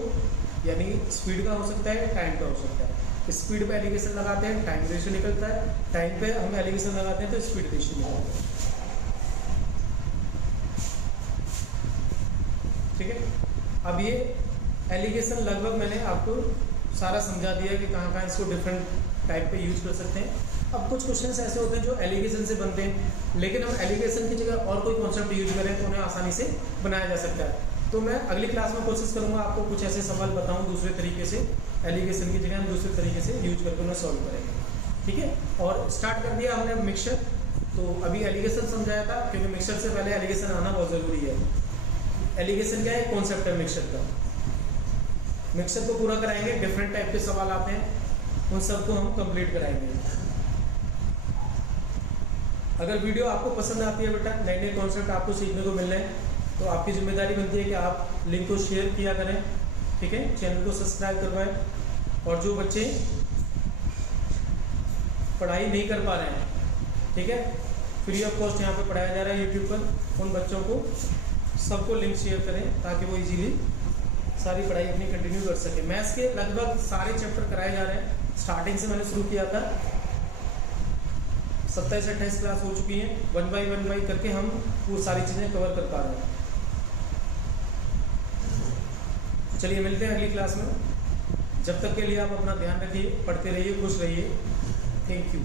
यानी स्पीड का हो सकता है, टाइम का हो सकता है। स्पीड पे एलिगेशन लगाते हैं, टाइम रेशियो निकलता है। टाइम पे हम एलिगेशन लगाते हैं तो स्पीड रेशियो निकलता है। ठीक है? अब ये एलिगेशन लगभग मैंने आपको सारा समझा दिया कि कहाँ कहाँ इसको डिफरेंट टाइप पे यूज कर सकते हैं। अब कुछ क्वेश्चंस ऐसे होते हैं जो एलिगेशन से बनते हैं, लेकिन हम एलिगेशन की जगह और कोई कॉन्सेप्ट यूज करें तो उन्हें आसानी से बनाया जा सकता है। तो मैं अगली क्लास में कोशिश करूंगा आपको कुछ ऐसे सवाल बताऊं दूसरे तरीके से, एलिगेशन की जगह हम दूसरे तरीके से यूज करके उन्हें सॉल्व करेंगे। ठीक है? और स्टार्ट कर दिया हमने मिक्सचर। तो अभी एलिगेशन समझाया था, क्योंकि मिक्सचर से पहले एलिगेशन आना बहुत ज़रूरी है। एलिगेशन क्या है? कॉन्सेप्ट है मिक्सचर का। मिक्सचर को पूरा कराएंगे, डिफरेंट टाइप के सवाल आते हैं, उन सबको हम कंप्लीट कराएंगे। अगर वीडियो आपको पसंद आती है बेटा, नए नए कॉन्सेप्ट आपको सीखने को मिल रहे हैं, तो आपकी जिम्मेदारी बनती है कि आप लिंक को शेयर किया करें। ठीक है? चैनल को सब्सक्राइब करवाएं। और जो बच्चे पढ़ाई नहीं कर पा रहे हैं, ठीक है, फ्री ऑफ कॉस्ट यहाँ पे पढ़ाया जा रहा है यूट्यूब पर, उन बच्चों को सबको लिंक शेयर करें ताकि वो इजीली सारी पढ़ाई अपनी कंटिन्यू कर सके। मैथ्स के लगभग सारे चैप्टर कराए जा रहे हैं। स्टार्टिंग से मैंने शुरू किया था, 27-28 क्लास हो चुकी हैं। 1 बाई करके हम वो सारी चीज़ें कवर कर पा रहे हैं। चलिए मिलते हैं अगली क्लास में। जब तक के लिए आप अपना ध्यान रखिए, पढ़ते रहिए, खुश रहिए। Thank you.